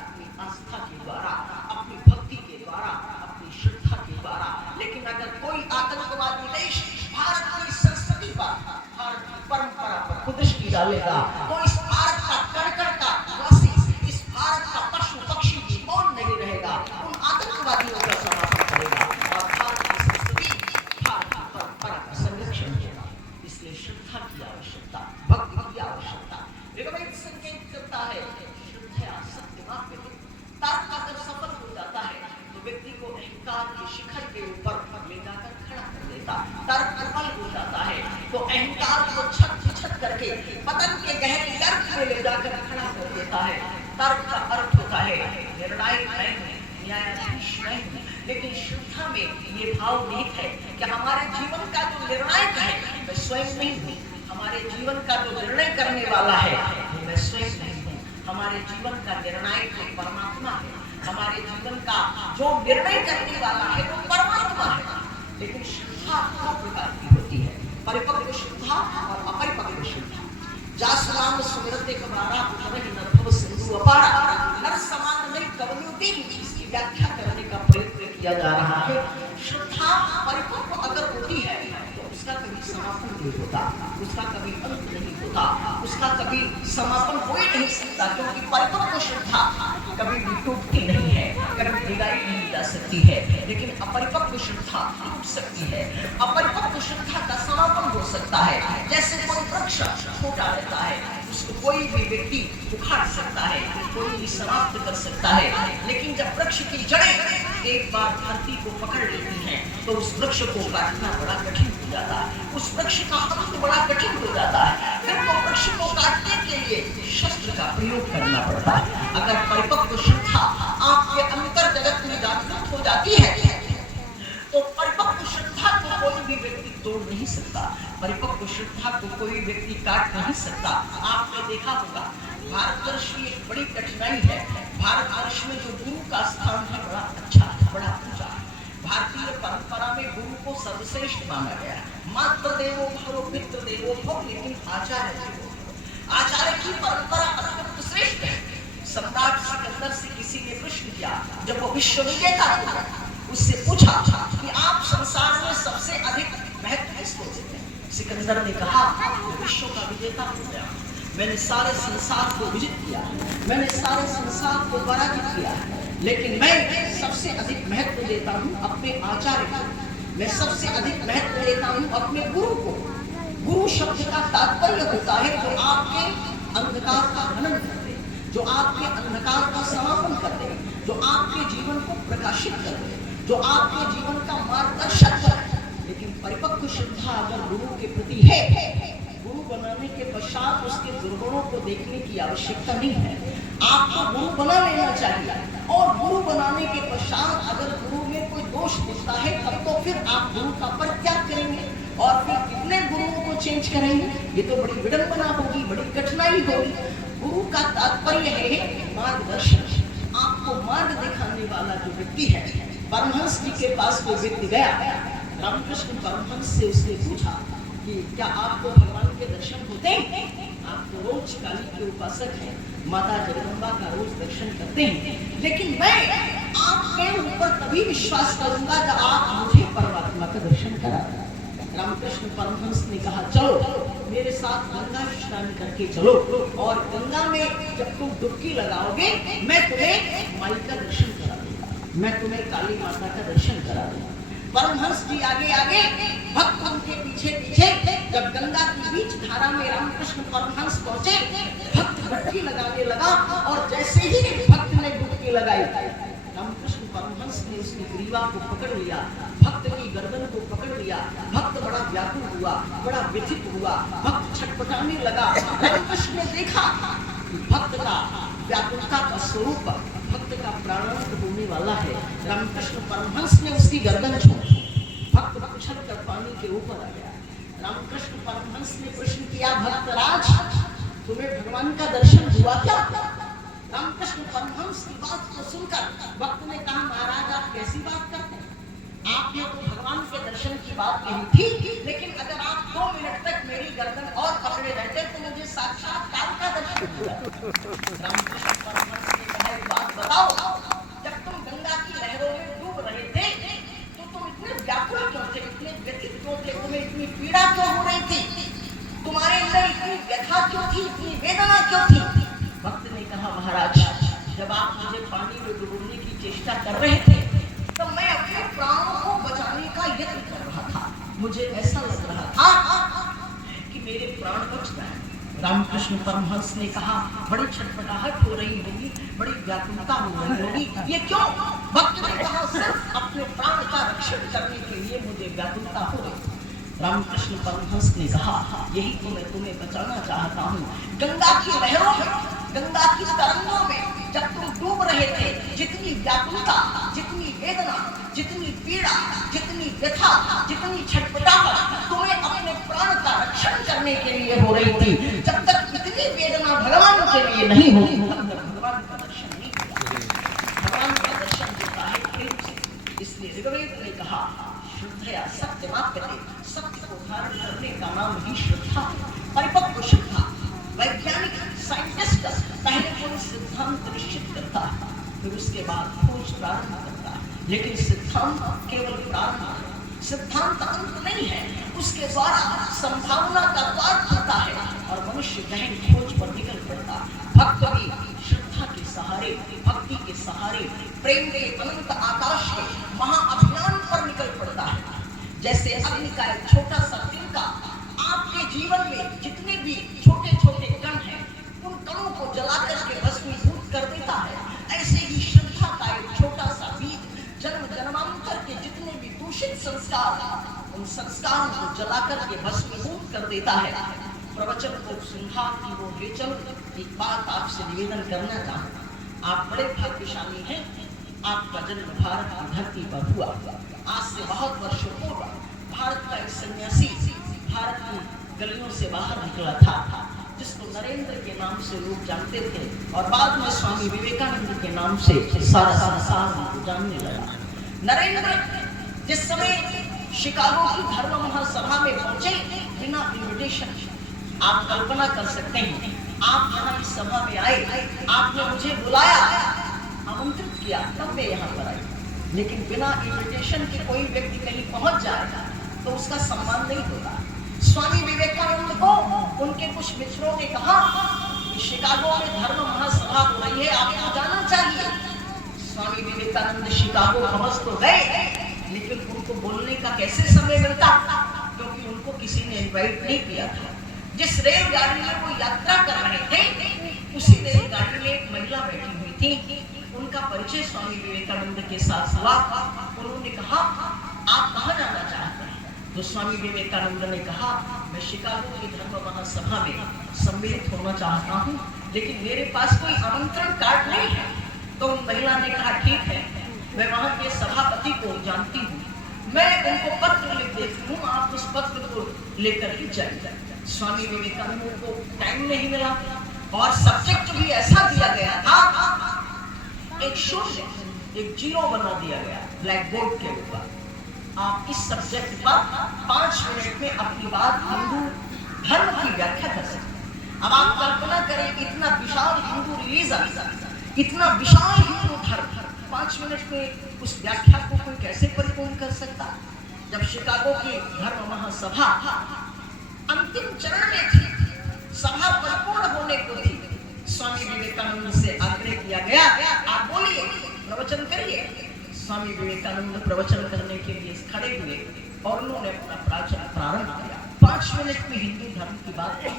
अपनी आस्था के द्वारा, अपनी भक्ति के द्वारा, अपनी श्रद्धा के द्वारा। लेकिन अगर कोई आतंकवादी डालेगा तो इस भारत का कण-कण का वासी, इस भारत का पशु पक्षी भी मौन नहीं रहेगा, उन आतंकवादियों का समापन करेगा और भारत की संस्कृति, भारत की परंपरा का संरक्षण होगा। इसलिए श्रद्धा की आवश्यकता, भक्ति की आवश्यकता। ऋग्वेद संकेत करता है श्रद्धया सत्यमाप्यते। तर्क अगर सफल हो जाता है तो व्यक्ति को अहंकार के शिखर के ऊपर ले जाकर खड़ा कर देता। तर्क विफल हो जाता है तो अहंकार को छत करके पतन के गहरे गर्त में ले जाकर खड़ा कर देता है। तर्क का अर्थ होता है निर्णायक मैं हूं, न्यायाधीश मैं हूं, लेकिन श्रद्धा में ये भाव निहित है कि हमारे जीवन का जो निर्णायक है मैं स्वयं नहीं हूँ, हमारे जीवन का जो निर्णय करने वाला है मैं स्वयं नहीं हूँ, हमारे जीवन का निर्णायक तो परमात्मा है, हमारे जीवन का जो निर्णय करने वाला है वो परमात्मा है। लेकिन श्रद्धा दो प्रकार की होती है, परिपक्व श्रद्धा और अपरिपक्व श्रद्धा। जास राम सुमिरते कबारा उतरहि नरभव सिंधु अपारा, नर समान नहीं कवनो देहि, इसकी व्याख्या करने का प्रयत्न किया जा रहा है। श्रद्धा परिपक्व अगर होती है तो उसका कभी समापन नहीं होता, उसका कभी अंत नहीं होता, उसका कभी समापन हो ही नहीं सकता, क्योंकि परिपक्व श्रद्धा कभी भी टूटती नहीं है, कभी ढिलाई नहीं जा सकती है। लेकिन अपरिपक्व श्रद्धा टूट सकती है, अपरिपक्व श्रद्धा का समापन हो सकता है। जैसे कोई वृक्ष छोटा रहता है, उसको कोई भी व्यक्ति उखाड़ सकता है, कोई भी समाप्त कर सकता है, लेकिन जब वृक्ष की जड़ें एक बार धरती को पकड़ लेती हैं तो उस वृक्ष को काटना बड़ा कठिन हो जाता है, उस वृक्ष का अंत बड़ा कठिन हो जाता है। फिर तो वृक्ष को काटने के लिए शस्त्र का प्रयोग करना पड़ता है। अगर परिपक्व श्रद्धा आपके अंतर जगत में जागृत हो जाती है तो परिपक्व श्रद्धा को कोई भी व्यक्ति तोड़ नहीं सकता, परिपक्व श्रद्धा को कोई व्यक्ति काट नहीं सकता। आपने देखा होगा भारतवर्ष की एक बड़ी कठिनाई है, भारतवर्ष में जो गुरु का स्थान है बड़ा अच्छा है, बड़ा ऊंचा है। भारतीय परंपरा में गुरु को सर्वश्रेष्ठ माना गया है। मात्र देवो भव, पितृ देवो भव, लेकिन आचार्य देवो भव। आचार्य की परंपरा अत्यंत श्रेष्ठ है। सम्राट सिकंदर से किसी ने प्रश्न किया, जब वो विश्व विजेता था, उससे पूछा कि आप संसार में सबसे अधिक महत्व किसको देते हैं? सिकंदर ने कहा, विश्व का विजेता हो गया, मैंने सारे संसार को विजित किया, मैंने सारे संसार को पराजित किया, लेकिन मैं सबसे अधिक महत्व देता हूँ अपने आचार्य को, मैं सबसे अधिक महत्व देता हूँ अपने गुरु को। गुरु शब्द का तात्पर्य होता है जो आपके अंधकार का हनन कर दे, जो आपके अंधकार का समापन कर दे, जो आपके जीवन को प्रकाशित कर दे, जो आपके जीवन का मार्गदर्शक करे। लेकिन परिपक्व श्रद्धा अगर गुरु के प्रति है, गुरु बनाने के पश्चात उसके दुर्गुणों को देखने की आवश्यकता नहीं है, आपको गुरु बना लेना चाहिए। और गुरु बनाने के पश्चात अगर गुरु में कोई दोष दिखता है तब तो फिर आप गुरु का परित्याग करेंगे और फिर कितने गुरुओं को चेंज करेंगे? ये तो बड़ी विडंबना होगी, बड़ी कठिनाई होगी। गुरु का तात्पर्य है मार्गदर्शन, आपको मार्ग दिखाने वाला जो व्यक्ति है। परमहंस जी के पास कोई व्यक्ति गया, रामकृष्ण परमहंस से उसने पूछा कि क्या आपको भगवान के दर्शन होते हैं? आप तो रोज काली के उपासक हैं, माता जगदम्बा का रोज दर्शन करते हैं, लेकिन मैं आपके ऊपर तभी विश्वास करूंगा जब आप मुझे परमात्मा का दर्शन करा। रामकृष्ण परमहंस ने कहा, चलो मेरे साथ गंगा स्नान करके चलो, और गंगा में जब तुम डुबकी लगाओगे मैं तुम्हें माई का दर्शन करा दूंगा, मैं तुम्हें काली माता का दर्शन करा दूंगा। परमहंस जी आगे आगे, भक्त उनके पीछे पीछे। जब गंगा की बीच धारा में रामकृष्ण परमहंस पहुंचे, भक्त डुबकी लगाने लगा, और जैसे ही भक्त ने डुबकी लगाई, रामकृष्ण परमहंस ने उसकी ग्रीवा को पकड़ लिया, भक्त की गर्दन को पकड़ लिया। भक्त बड़ा व्याकुल हुआ, बड़ा व्यथित हुआ, भक्त छटपटाने लगा। रामकृष्ण ने देखा कि भक्त का व्याकुलता का स्वरूप, भक्त का प्राणांत होने वाला है। रामकृष्ण परमहंस ने उसकी गर्दन छोड़ी, भक्त उछल कर पानी के ऊपर आ गया। रामकृष्ण परमहंस ने प्रश्न किया, भक्तराज तुम्हें भगवान का दर्शन हुआ क्या? रामकृष्ण परमहंस की बात को सुनकर भक्त ने कहा, महाराज आप कैसी बात करते हैं? आपने तो भगवान के दर्शन की बात कही थी, लेकिन अगर आप 2 मिनट तक मेरी गर्दन और पकड़े रहते तो मुझे साक्षात काल का दर्शन हुआ। रामकृष्ण परमहंस ने कहा, एक बात बताओ, जब तुम गंगा की लहरों में डूब रहे थे तो तुम इतने व्याकुल क्यों थे, इतने व्यथित क्यों थे, तुम्हें इतनी पीड़ा क्यों हो रही थी? तुम्हारे अंदर इतनी व्यथा क्यों थी, इतनी वेदना क्यों थी? भक्त ने कहा महाराज, जब आप मुझे पानी में डुबोने की चेष्टा कर रहे थे तो मैं अपने प्राणों को बचाने का यत्न कर रहा था। मुझे ऐसा लग रहा था कि मेरे प्राण बच गए। रामकृष्ण परमहंस ने कहा, बड़ी छटपटाहट हो रही होगी, बड़ी व्याकुलता हो रही होगी, ये क्यों? भक्त ने कहा, सिर्फ अपने प्राण का रक्षण करने के लिए मुझे व्याकुलता हो रही। रामकृष्ण परमहंस ने कहा, यही तो मैं तुम्हें बचाना चाहता हूँ। गंगा की लहरों में, गंगा की तरंगों में जब तुम डूब रहे थे, जितनी व्याकुलता, जितनी वेदना, जितनी पीड़ा, जितनी व्यथा, जितनी छटपटाहट तुम्हें अपने प्राण का रक्षण करने के लिए हो रही थी, जब तक इतनी वेदना भगवान के लिए नहीं होगी, भगवान का दर्शन नहीं होगा। भगवान का दर्शन होता है प्रेम से। इसलिए ऋग्वेद ने कहा, श्रद्धया सत्यमाप्यते, सत्य को धारण करने का नाम ही श्रद्धा। परिपक्व श्रद्धा, वैज्ञानिक साइंटिस्ट पहले कोई सिद्धांत निश्चित करता है, फिर उसके बाद खोज प्रारंभ करता है। लेकिन सिद्धांत केवल प्रारंभ है, सिद्धांत अंत नहीं है। उसके द्वारा संभावना का द्वार खुलता है और मनुष्य गहन खोज पर निकल पड़ता है। भक्त भी श्रद्धा के सहारे, भक्ति के सहारे, प्रेम के अनंत आकाश के महाअभियान पर निकल पड़ता है। जैसे अग्नि का एक छोटा सा तिनका आपके जीवन में जितने भी छोटे छोटे कण हैं, उन कणों को जलाकर के भस्मीभूत कर देता है, ऐसे ही श्रद्धा का एक छोटा सा बीज जन्म जन्मांतर के जितने भी दूषित संस्कार, उन संस्कारों को जलाकर के भस्मीभूत कर देता है। प्रवचन को सुनहा की वो ले चल, एक बात आपसे निवेदन करना चाहूँ। आप बड़े भाग्यशाली हैं, आपका जन्म भारत की धरती पर हुआ। आज से बहुत वर्षों पूर्व भारत का एक सन्यासी भारत की गलियों से बाहर निकला था, जिसको नरेंद्र के नाम से लोग जानते थे और बाद में स्वामी विवेकानंद के नाम से सारा संसार उनको जानने लगा। नरेंद्र जिस समय शिकागो की धर्म महासभा में पहुंचे बिना इनविटेशन, आप कल्पना कर सकते हैं, आप यहाँ इस सभा में आए, आपने मुझे बुलाया, आमंत्रित किया, तब मैं यहाँ पर आई। लेकिन बिना इनविटेशन के कोई व्यक्ति कहीं पहुंच जाए तो उसका सम्मान नहीं होता। स्वामी विवेकानंद को उनके कुछ मित्रों ने कहा, शिकागो में धर्म महासभा हो रही है, आपको जाना चाहिए। स्वामी विवेकानंद शिकागो पहुंच तो गए, लेकिन उनको बोलने का कैसे समय मिलता, क्योंकि उनको किसी ने इनवाइट नहीं किया था। जिस रेलगाड़ी में वो यात्रा कर रहे थे, उसी रेलगाड़ी में एक महिला बैठी हुई थी। उनका परिचय स्वामी विवेकानंद के साथ हुआ। उन्होंने कहा, आप कहाँ जाना चाहते हैं? तो स्वामी विवेकानंद ने कहा, मैं शिकागो की धर्म महासभा में सम्मिलित होना चाहता हूँ, लेकिन मेरे पास कोई आमंत्रण कार्ड नहीं है। तो उन महिला ने कहा, ठीक है, मैं वहाँ के सभापति को जानती हूँ, मैं उनको पत्र लिख देती हूँ, आप उस पत्र को लेकर के जाइए। स्वामी विवेकानंद को टाइम नहीं मिला और सब्जेक्ट भी ऐसा दिया गया था, एक शून्य, एक जीरो बना दिया गया ब्लैक बोर्ड के ऊपर। आप इस सब्जेक्ट पर 5 मिनट में अपनी बात हिंदू धर्म की व्याख्या कर सकते हैं। अब आप कल्पना करें, इतना विशाल हिंदू रिलीजन, इतना विशाल हिंदू धर्म, 5 मिनट में उस व्याख्या को कोई कैसे परिपूर्ण कर सकता? जब शिकागो की धर्म महासभा अंतिम चरण में थी, सभा परिपूर्ण होने को थी, स्वामी विवेकानंद से आग्रह किया गया, आप बोलिए, प्रवचन करिए। स्वामी विवेकानंद प्रवचन करने के लिए खड़े हुए और उन्होंने अपना प्रवचन प्रारंभ किया। 5 मिनट में हिंदू धर्म की बात की।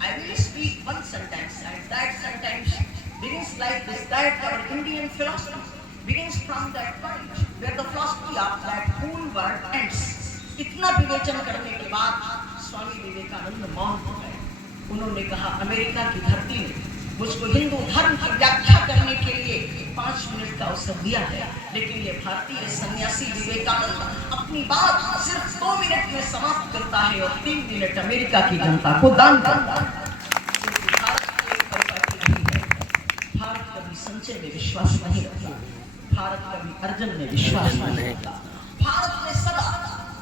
I will speak one sentence and that sentence begins like this, that our Indian philosophy begins from that point where the philosophy of that whole world ends. इतना विवेचन करने के बाद स्वामी विवेकानंद मौन हो गए। उन्होंने कहा, अमेरिका की धरती में मुझको हिंदू धर्म की व्याख्या करने के लिए 5 मिनट का अवसर दिया है, लेकिन ये भारतीय सन्यासी विवेकानंद अपनी बात सिर्फ 2 मिनट में समाप्त करता है और 3 मिनट अमेरिका की जनता को दान करता है। भारत की एक परिपाटी नहीं है, भारत कभी संचय में विश्वास नहीं रखता, भारत कभी अर्जन में विश्वास नहीं रखता। भारत ने सदा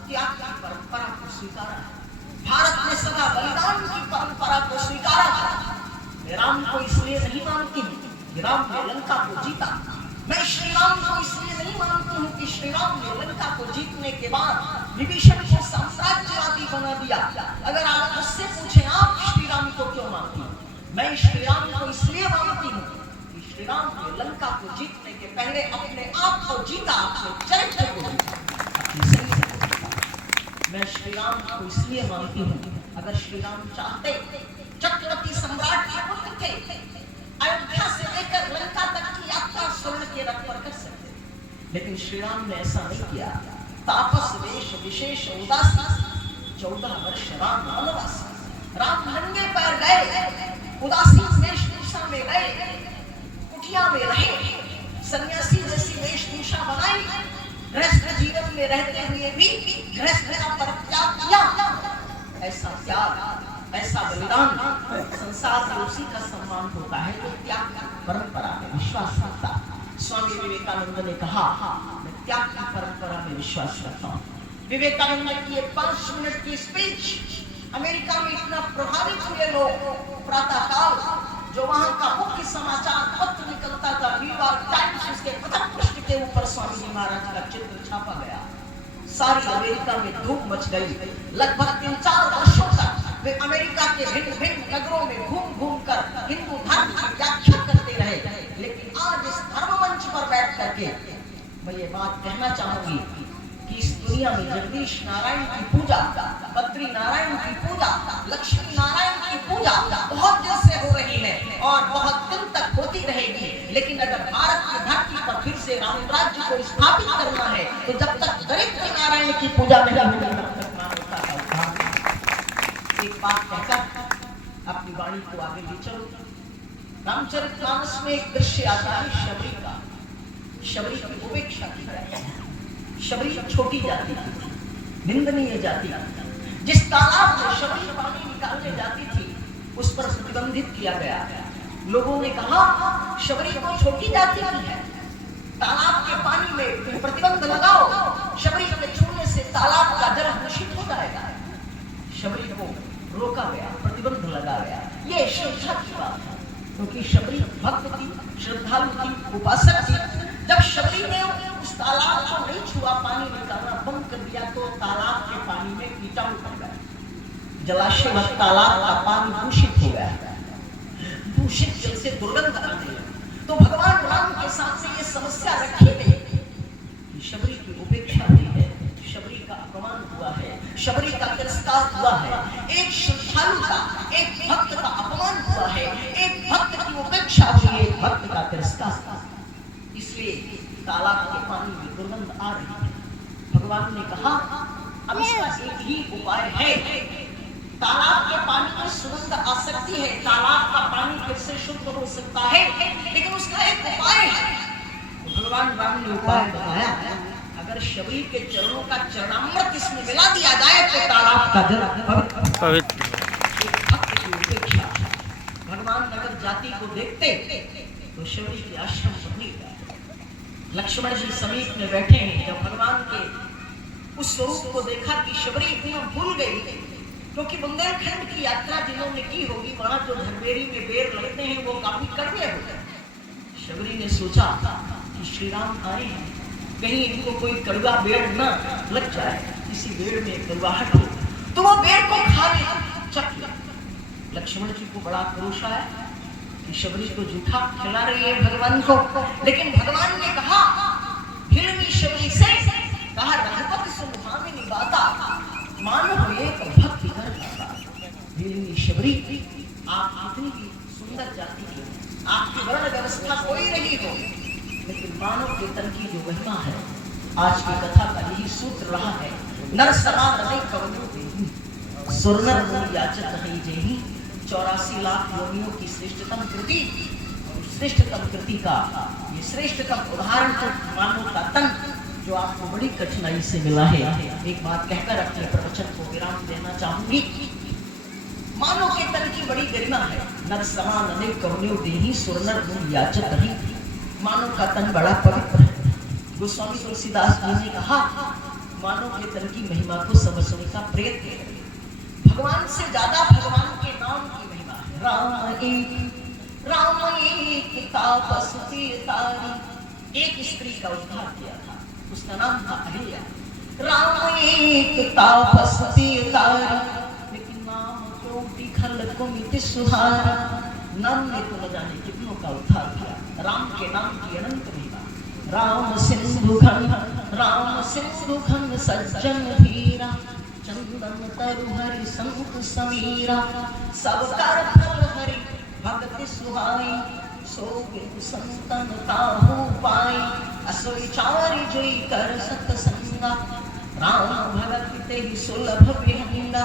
त्याग की परंपरा को स्वीकारा, भारत ने सदा बलिदान की परंपरा को स्वीकारा है। मैं राम को इसलिए नहीं मानती हूँ राम ने लंका को जीता, मैं श्री राम को इसलिए नहीं मानती हूँ कि श्री राम ने लंका को जीतने के बाद विभीषण को साम्राज्यवादी बना दिया। अगर आप मुझसे पूछें आप श्री राम को क्यों मानती हूँ, मैं श्री राम को इसलिए मानती हूँ कि श्री राम ने लंका को जीतने के पहले अपने आप को जीता, अपने चरित्र को जीता, अपनी शरीर को जीता। मैं श्री राम को इसलिए मानती हूँ, अगर श्री राम चाहते चक्रवर्ती सम्राट के पुत्र थे, अयोध्या से लेकर लंका तक की यात्रा स्वर्ण के रथ पर कर सकते, लेकिन श्री राम ने ऐसा नहीं किया। तापस वेश विशेष उदासी, 14 वर्ष राम वनवास। राम नंगे पैर गए, उदासी वेशभूषा में गए, कुटिया में रहे, सन्यासी जैसी वेशभूषा बनाई, गृहस्थ जीवन में रहते हुए भी गृहस्थ का परित्याग किया। ऐसा त्याग, ऐसा बलिदान संसार में उसी का सम्मान होता है जो त्याग की परंपरा में विश्वास रखता। स्वामी विवेकानंद ने कहा, मैं त्याग की परंपरा में विश्वास रखता हूँ। विवेकानंद की 5 मिनट की स्पीच अमेरिका में इतना प्रभावित हुए लोग, प्रातःकाल जो वहां का मुख्य समाचार पत्र निकलता था, न्यूयॉर्क टाइम्स, उसके प्रथम पृष्ठ के ऊपर स्वामी जी महाराज का चित्र छापा गया। सारी अमेरिका में धूम मच गई। लगभग 3-4 वर्षों तक वे अमेरिका के भिन्न भिन्न नगरों में घूम घूम कर हिंदू धर्म की व्याख्या करते रहे। लेकिन आज इस धर्म मंच पर बैठ करके मैं ये बात कहना चाहूंगी कि इस दुनिया में जगदीश नारायण की पूजा, बद्री नारायण की पूजा, लक्ष्मी नारायण की पूजा बहुत दिन से हो रही है और बहुत दिन तक होती रहेगी। लेकिन अगर भारत की धरती पर फिर से राम राज्य को स्थापित करना है तो जब तक दरिद्र नारायण की पूजा नहीं होगी तब तक मानवता का उद्धार। एक बात कहकर अपनी वाणी को आगे ले चलो। रामचरितमानस में एक दृश्य आता है शबरी का। शबरी की उपेक्षा की जाती है। शबरी छोटी जाति थी, निंदनीय जाति। जिस तालाब में शबरी पानी निकालने जाती थी उस पर प्रतिबंधित किया गया। लोगों ने कहा शबरी को छोटी जाति की है, तालाब के पानी में प्रतिबंध लगाओ, शबरी के छूने से तालाब का जल दूषित हो जाएगा। शबरी को रोका गया, प्रतिबंध लगा गया। ये श्रद्धा की बात है, क्योंकि शबरी भक्त थी, श्रद्धालु थी, उपासक थी। जब शबरी ने उस तालाब को नहीं छुआ, पानी निकालना बंद कर दिया तो तालाब के पानी में कीटाणु पड़ गए। जलाशय व तालाब का पानी दूषित हो गया। दूषित जल से दुर्गंध आने लगी। तो भगवान राम के सामने ये समस्या रखी गई कि शबरी की उपेक्षा हुई है, शबरी का अपमान हुआ है, शबरी का तिरस्कार हुआ है, एक श्रद्धालु का, एक भक्त का अपमान हुआ है, एक भक्त की उपेक्षा हुई है, एक भक्त का तिरस्कार। इसलिए तालाब के पानी में दुर्गंध आ रही है। भगवान ने कहा अब इसका एक ही उपाय है। तालाब के पानी में सुगंध आ सकती है, तालाब का पानी फिर से शुद्ध हो सकता है, लेकिन उसका एक उपाय है। भगवान राम ने उपाय बताया, अगर शबरी के चरणों का चरणामृत इसमें मिला दिया जाए तो तालाब का जल पवित्र। भक्त की उपेक्षा। भगवान अगर जाति को देखते तो शबरी के आश्रम पर नहीं गए। लक्ष्मण जी समीप में बैठे हैं। जब भगवान के उस स्वरूप को देखा कि शबरी इतना भूल गई, क्योंकि बुंदेलखंड की यात्रा जिन्होंने की होगी वहां जो धनबेरी में बेर लगते हैं वो काफी कड़वे होते हैं। शबरी ने सोचा कि श्री राम आए हैं, कहीं इनको कोई कड़वा बेर न लग जाए, किसी बेर में कड़वाहट हो तो वो बेर को खा ले, चख ले। लक्ष्मण जी को बड़ा क्रोध आया कि शबरी को जूठा खिला रही है भगवान को। लेकिन भगवान ने कहा हिलमी शबरी से, कहा रघुपति सुमुहामिनी बाता, मानो ये तो भक्ति कर जाता। हिलमी शबरी, आप कितनी भी सुंदर जाति की, आपकी वर्ण व्यवस्था कोई नहीं हो, लेकिन मानव के तन की जो महिमा है, आज की कथा का यही सूत्र रहा है। नर समान अनेक कवनों देहि, सुरनर मुनि याचत है जेहि, 84 लाख योनियों की श्रेष्ठतम कृति। श्रेष्ठतम कृति का ये श्रेष्ठतम उदाहरण तो मानव का तन, जो आपको बड़ी कठिनाई से मिला है। एक बात कहकर अपने प्रवचन को विराम देना चाहूंगी। मानव के तन की बड़ी गरिमा है। नर समान अनेक कवनों देहि, सुरनर मुनि याचत है। मानव का तन बड़ा पवित्र है। गोस्वामी तुलसीदास जी ने कहा मानव के तन की महिमा को समझने का प्रयत्न करें। भगवान से ज्यादा भगवान के नाम की महिमा है। राम एक तापसी तारी, एक स्त्री का उद्धार किया था, उसका नाम था अहिल्या। राम एक तापसी तारी, लेकिन भगत सुहारा, नाम ने तो न जाने कितनों का उद्धार किया। राम के नाम की अनंत महिमा। राम सिंधु घन सज्जन धीरा, चंदन तरु हरि संत समीरा, सब कर फल हरि भगति सुहाई, सो बिनु संतन काहू पाई, अस विचारि जोई कर सतसंगा, राम भगति तेहि सुलभ विहंगा।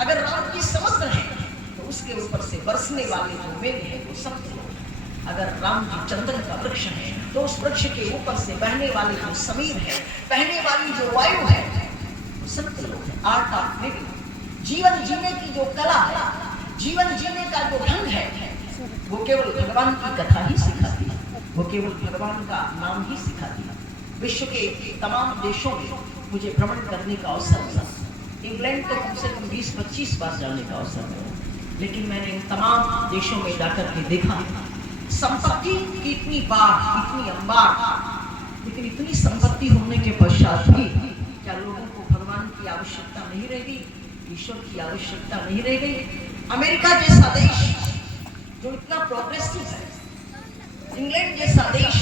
अगर राम की समुद्र है तो उसके ऊपर से बरसने वाले जो मेघ है वो समुद्र है। अगर राम जी चंदन का वृक्ष है तो उस वृक्ष के ऊपर से बहने वाली जो समीर है, बहने वाली जो वायु है, वो संत लोग है। आर्ट ऑफ लिविंग, जीवन जीने की जो कला है, जीवन जीने का जो ढंग है, वो केवल भगवान की कथा ही सिखाती है, वो केवल भगवान का नाम ही सिखाती है। विश्व के तमाम देशों में मुझे भ्रमण करने का अवसर मिला। इंग्लैंड तो कम से कम 20-25 बार जाने का अवसर मिला, लेकिन मैंने इन तमाम देशों में जाकर के देखा संपत्ति की इतनी बाढ़, इतनी अंबार, लेकिन इतनी संपत्ति होने के पश्चात भी क्या लोगों को भगवान की आवश्यकता नहीं रह गई, ईश्वर की आवश्यकता नहीं रह गई। अमेरिका जैसा देश जो इतना प्रोग्रेसिव है, इंग्लैंड जैसा देश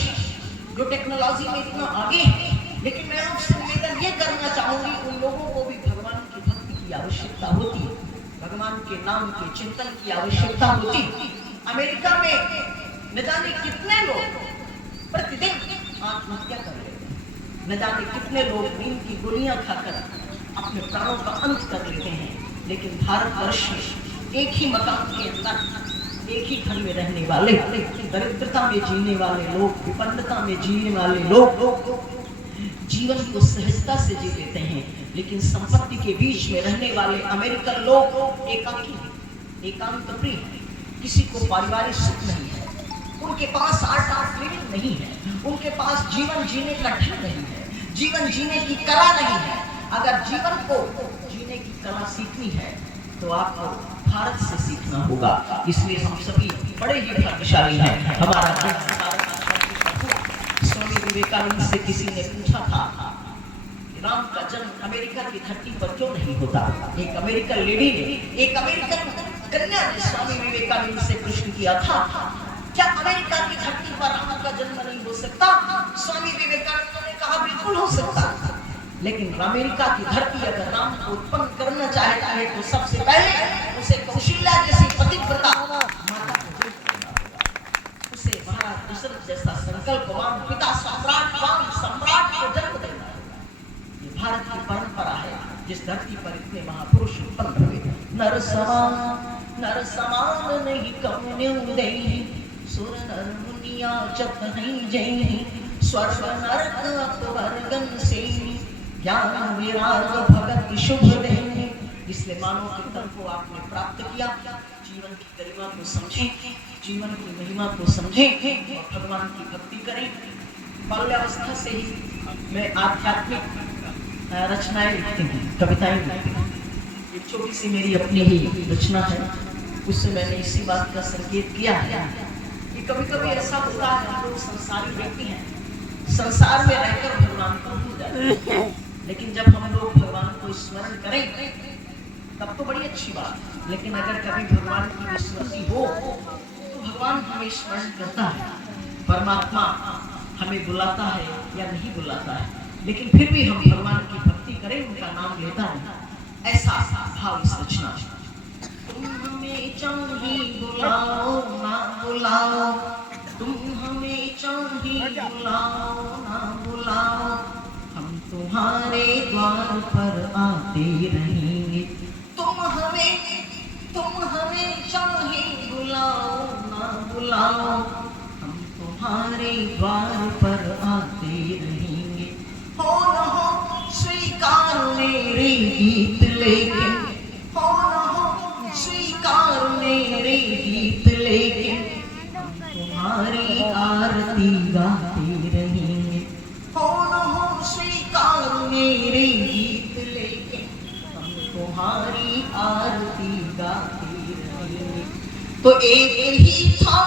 जो टेक्नोलॉजी में इतना आगे है, लेकिन मैं आपसे निवेदन ये करना चाहूंगी, उन लोगों को भी भगवान की भक्ति की आवश्यकता होती है, भगवान के नाम के चिंतन की आवश्यकता होती। अमेरिका में न जाने कितने लोग प्रतिदिन आत्महत्या कर लेते हैं, न जाने कितने लोग नींद की गोलियां खाकर अपने प्राणों का अंत कर लेते हैं, लेकिन भारतवर्ष में एक ही मकान के अंदर एक ही घर में रहने वाले, दरिद्रता में जीने वाले लोग, विपन्नता में जीने वाले लोग जीवन को सहजता से जी लेते हैं, लेकिन संपत्ति के बीच में रहने वाले अमेरिकन लोग एकाकी, एकांत प्रिय, किसी को पारिवारिक सुख नहीं है, उनके पास आर्ट ऑफ लिविंग नहीं है, उनके पास जीवन जीने का ढंग नहीं है, जीवन जीने की कला नहीं है। अगर जीवन को जीने की कला सीखनी है तो आपको भारत से सीखना होगा। इसलिए हम सभी बड़े ही भाग्यशाली हैं। हमारा स्वामी विवेकानंद से किसी ने पूछा था राम का जन्म अमेरिका की धरती पर क्यों नहीं होता। एक अमेरिकन लेडी ने, एक अमेरिकन कन्या ने स्वामी विवेकानंद से प्रश्न किया था, क्या अमेरिका की धरती पर राम का जन्म नहीं हो सकता। स्वामी विवेकानंद ने कहा बिल्कुल हो सकता, लेकिन अमेरिका की धरती अगर राम को उत्पन्न करना चाहता है तो सबसे पहले उसे कौशल्या जैसी पतिव्रता माता को उसे महाराज दशरथ जैसा संकल्पवान पिता सम्राट को जन्म देना है। ये भारत की परंपरा है, जिस धरती पर इतने महापुरुष उत्पन्न हुए। नर समान नहीं कौन्यु देहि, सुर नर मुनिया चत नहीं जैहि, स्वर्ग नरक अपवर्गन सेहि, ज्ञान विराग भगत शुभ देहि। इसलिए मानव कीर्तन को आपने प्राप्त किया, जीवन की गरिमा को समझें, जीवन की महिमा को समझें और भगवान की भक्ति करें। बाल्यावस्था से ही मैं आध्यात्मिक रचनाएं लिखती हूँ, कविताएं लिखती हूँ। एक छोटी सी मेरी अपनी ही रचना है, उससे मैंने इसी बात का संकेत किया है कि कभी कभी ऐसा होता है, हम लोग संसारी व्यक्ति हैं, संसार में रहकर भगवान को भूल जाते हैं, लेकिन जब हम लोग भगवान को स्मरण करें तब तो बड़ी अच्छी बात। लेकिन अगर कभी भगवान की विस्मृति हो तो भगवान हमें स्मरण करता है, परमात्मा हमें बुलाता है या नहीं बुलाता है, लेकिन फिर भी हम भगवान की भक्ति करें, उनका नाम लेता है, ऐसा भाव इस रचना। तुम हमें चाहे बुलाओ ना बुलाओ, तुम हमें चाहे बुलाओ ना बुलाओ, हम तुम्हारे द्वार पर आते रहेंगे। तुम हमें चाहे बुलाओ ना बुलाओ, हम तुम्हारे द्वार पर आते रहेंगे। हो न हो स्वीकार मेरे गीत लेकिन, हो न हो स्वीकार मेरे गीत लेकिन, हम तुम्हारी आरती गाते रहेंगे। हो न हो स्वीकार मेरे गीत लेकिन, हम तुम्हारी आरती गाते रहेंगे। तो एक ही था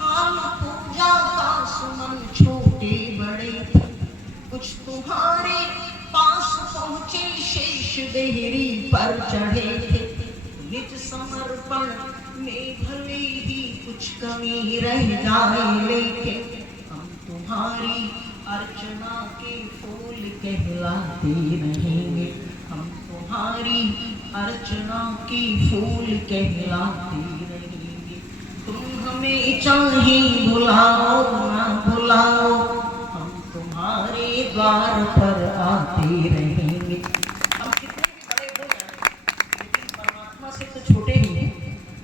हाल पूजा का, सुमन छोटे बड़े थे, कुछ तुम्हारे पास पहुंचे शेष देहरी पर चढ़े थे, निज समर्पण में भले ही कुछ कमी रह जाए, लेकिन हम तुम्हारी अर्चना के फूल कहलाते रहेंगे। हम तुम्हारी अर्चना के फूल कहलाते रहेंगे। तुम हमें चाहे बुलाओ ना बुलाओ, हम तुम्हारे द्वार पर आते रहेंगे। हम कितने भी बड़े हो जाए, लेकिन परमात्मा से तो छोटे ही हैं।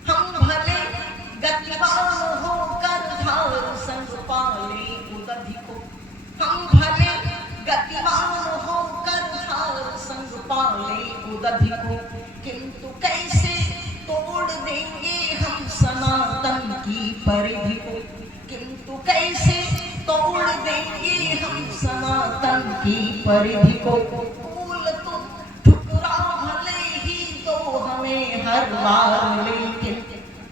हम भले गतिवान होकर धार संग पाले उदधि को, हम भले गतिवान होकर धार संग पाले उदधि को, किंतु कैसे तोड़ देंगे हम सनातन की परिधि को। किंतु कैसे तोड़ देंगे हम सनातन की परिधि को। फूल तुम ठुकरा भले ही दो हमें हर बार, लेकिन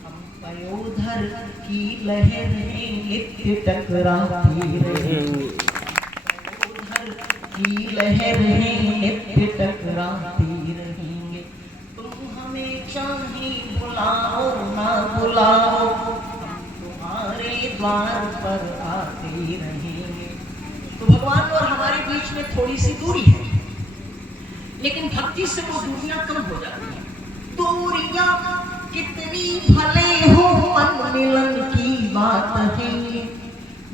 हम पयोधर की लहरें नित्य टकराती रहेंगे। पयोधर की लहरें नित्य टकराती रहेंगे। तुम हमें चाहे बुलाओ ना बुलाओ, हम तुम्हारे द्वार पर आते रहेंगे। तो भगवान और हमारे बीच में थोड़ी सी दूरी है, लेकिन भक्ति से वो दूरियां कम हो जाती हैं। दूरियां कितनी भले हो मन मिलन की बात है।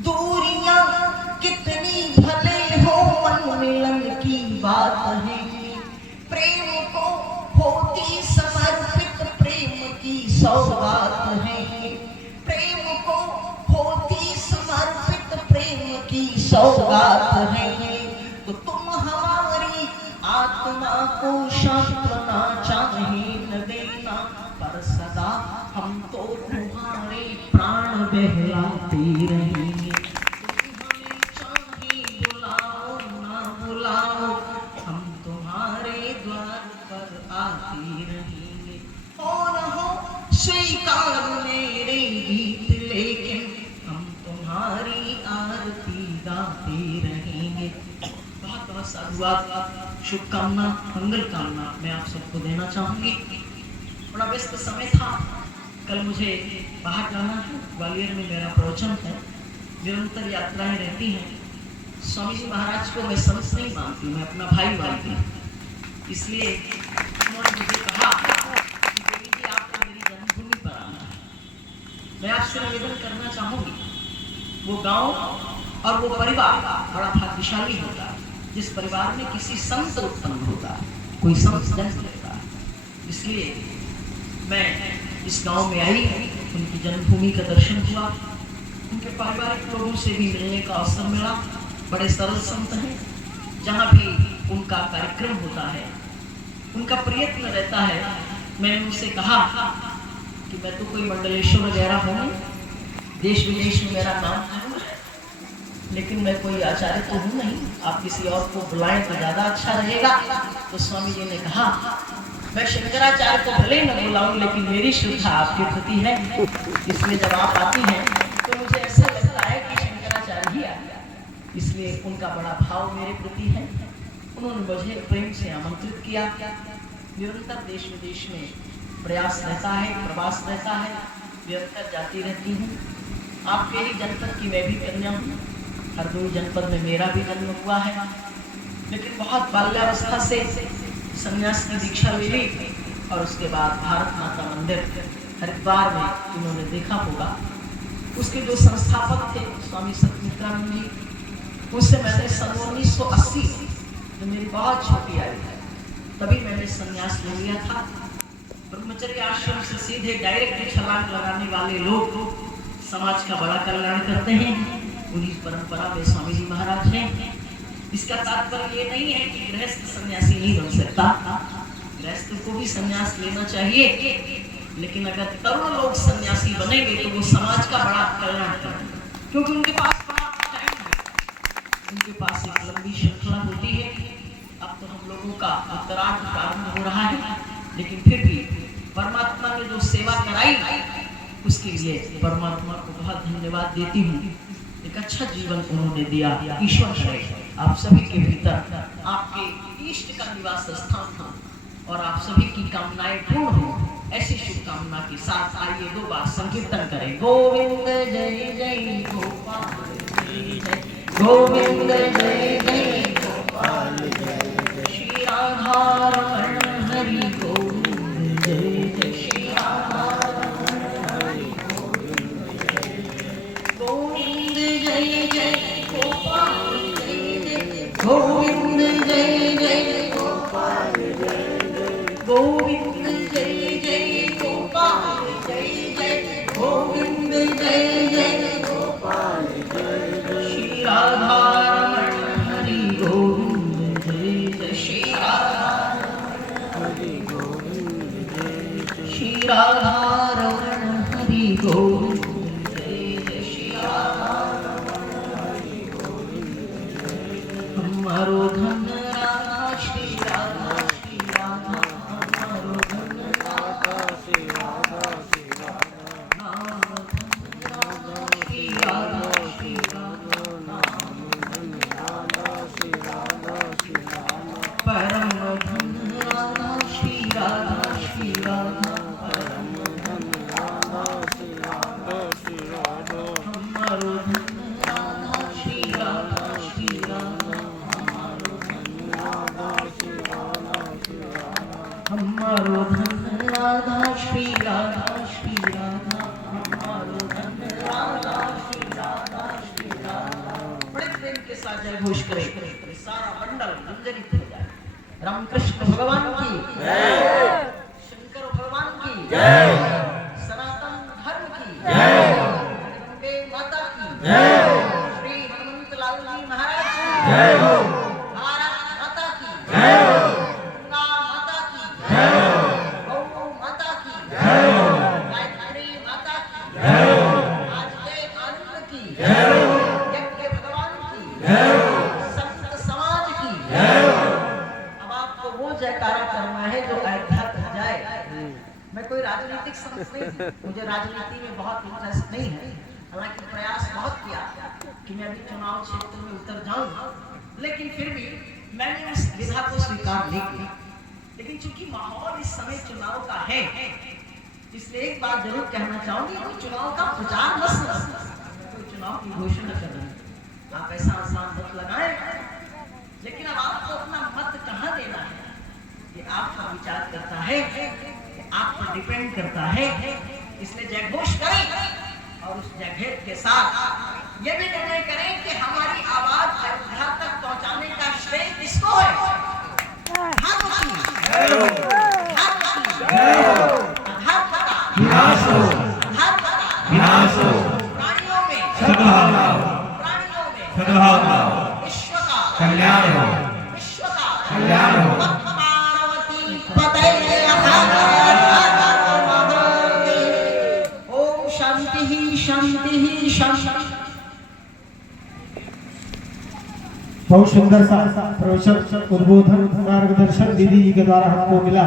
दूरियां कितनी भले हो मन मिलन की बात है। प्रेम को होती समर्पित प्रेम की सौगात है। प्रेम को होती समर्पित प्रेम की सौगात है। तो तुम हमारी आत्मा को सांत्वना चाहे न देना, पर सदा हम तो तुम्हारे प्राण बहलाते रहेंगे। तुम हमें चाहे बुलाओ ना बुलाओ, हम तुम्हारे द्वार पर आते रहेंगे। हो न हो स्वीकार मेरे गीत, लेकिन हम तुम्हारी आरती गाते रहेंगे। बहुत बहुत साधुवाद, शुभकामना, मंगल कामना मैं आप सबको देना चाहूंगी। बड़ा व्यस्त समय था, कल मुझे बाहर जाना है, ग्वालियर में मेरा प्रवचन है। निरंतर यात्राएं रहती हैं। स्वामी जी महाराज को मैं संत नहीं मानती, मैं अपना भाई मानती हूँ। इसलिए उन्होंने मुझे कहा कि देवी जी आपको मेरी जन्मभूमि पर आना है। मैं आपसे निवेदन करना चाहूंगी, वो गांव और वो परिवार बड़ा भाग्यशाली होता है जिस परिवार में किसी संत उत्पन्न होता है, कोई संत जन्म लेता है। इसलिए मैं इस गांव में आई, उनकी जन्मभूमि का दर्शन हुआ, उनके पारिवारिक लोगों से भी मिलने का अवसर मिला। बड़े सरल संत हैं। जहाँ भी उनका कार्यक्रम होता है, उनका प्रयत्न रहता है। मैंने उनसे कहा कि मैं तो कोई मंडलेश्वर वगैरह हूँ नहीं, देश विदेश में मेरा नाम जरूर है, लेकिन मैं कोई आचार्य तो हूँ नहीं। आप किसी और को बुलाएं तो ज़्यादा अच्छा रहेगा। तो स्वामी जी ने कहा, मैं शंकराचार्य को भले न बुलाऊं, लेकिन मेरी श्रद्धा आपके प्रति है। इसलिए जब आप आती हैं तो मुझे ऐसा लगता है कि शंकराचार्य ही आ गया। इसलिए उनका बड़ा भाव मेरे प्रति है। उन्होंने मुझे प्रेम से आमंत्रित किया। निरंतर देश विदेश में प्रयास रहता है, प्रवास रहता है, निरंतर जाती रहती हूँ। आपके ही जनपद की मैं भी कन्या हूँ। हरदोई जनपद में मेरा भी जन्म हुआ है, लेकिन बहुत बाल्यावस्था से संन्यास की दीक्षा ले ली और उसके बाद भारत माता मंदिर हरिद्वार में उन्होंने देखा होगा। उसके जो संस्थापक थे स्वामी सत्यमित्रानंद जी, उससे मैंने सन 1980 जो मेरी बहुत छोटी आयु है, तभी मैंने संन्यास ले लिया था। ब्रह्मचर्य आश्रम से सीधे डायरेक्ट छलांग लगाने वाले लोग समाज का बड़ा कल्याण करते हैं। उन्हीं परंपरा में स्वामी जी महाराज हैं। इसका तात्पर्य ये नहीं है कि गृहस्थ सन्यासी नहीं बन सकता, गृहस्थ को भी सन्यास लेना चाहिए, लेकिन अगर तरुण लोग सन्यासी बनेंगे तो वो समाज का बड़ा कल्याण करेंगे, क्योंकि उनके पास बड़ा टाइम है, उनके पास एक लंबी श्रृंखला होती है। अब तो हम लोगों का उत्तरार्ध प्रारंभ हो रहा है, लेकिन फिर भी परमात्मा ने जो सेवा कराई उसके लिए परमात्मा को बहुत धन्यवाद देती हूँ। एक अच्छा जीवन उन्होंने दिया। ईश्वर करे आप सभी के भीतर आपके इष्ट का निवास स्थान हो और आप सभी की कामनाएं पूर्ण हो। ऐसी शुभकामना के साथ आइए दो बार संकीर्तन करें। गोविंद जय जय गोपाल जय जय, गोविंद जय जय गोपाल जय जय, श्री राधा रमण हरि गोविंद जय जय, श्री राधा रमण हरि गोविंद जय जय, गोविंद जय जय गोपाल जय जय, गोविंद जय जय गोपाल जय जय, गोविंद जय जय गोपाल जय जय, गोविंद जय जय गोपाल जय जय, श्री राधा रमण हरि गोविंद जय जय, श्री राधा रमण हरि गोविंद जय जय, श्री राधा रमण हरि गोविंद जय जय, श्री राधा रमण हरि गोविंद जय जय, हमारो धन राधा श्री राधा श्री राधा, हमारो धन राधा श्री राधा श्री राधा, नाम धन राधा श्री राधा श्री राधा, नाम धन राधा श्री राधा श्री राधा, परम धन राधा श्री राधा श्री राधा, परम धन राधा श्री राधा श्री राधा, हमारो धन राधा श्री राधा श्री राधा, हमारो धन राधा श्री राधा श्री राधा, हमारो धन राधा श्री राधा श्री राधा, हमारो धन राधा श्री राधा श्री राधा। बड़े प्रेम के साथ जय घोष करें, सारा मंडल मंजरित हो जाए। रामकृष्ण भगवान की जय, शंकर भगवान की जय, सनातन धर्म की जय, जगदम्बे माता की जय, श्री हनुमंत लाल जी महाराज की जय हो, भारत माता की जय हो, गंगा माता की जय हो, गौ माता की जय हो, गायत्री माता की जय हो, आज के आनंद की जय हो, यज्ञ भगवान की जय हो, संत समाज की जय हो। अब आपको वो जयकारा करना है जो अयोध्या तक जाए। मैं कोई राजनीतिक संत नहीं हूं, मुझे राजनीति में बहुत इंटरेस्ट नहीं है, हालांकि प्रयास बहुत किया कि मैं भी चुनाव क्षेत्र में उतर जाऊं, लेकिन फिर भी मैंने उस विधा को स्वीकार नहीं किया। लेकिन चूंकि माहौल इस समय चुनाव का है, इसलिए एक बात जरूर कहना चाहूंगी कि चुनाव का प्रचार मत समझना, कोई चुनाव की घोषणा कर रहे हैं, आप ऐसा आसान मत लगाएं, लेकिन अब आपको अपना मत कहाँ देना है ये आपका विचार करता है, आप पर डिपेंड करता है। इसलिए जय घोष करें और उस जयघोष के साथ ये भी निर्णय करें कि हमारी आवाज अयोध्या तक पहुंचाने का श्रेय किसको है। प्राणियों में विश्व का कल्याण हो, विश्व का कल्याण हो। पार्वती पते ओम शांति ही शांति ही शांति। बहुत सुंदर सा प्रवचन, उद्बोधन, मार्गदर्शन दीदी जी के द्वारा हमको मिला।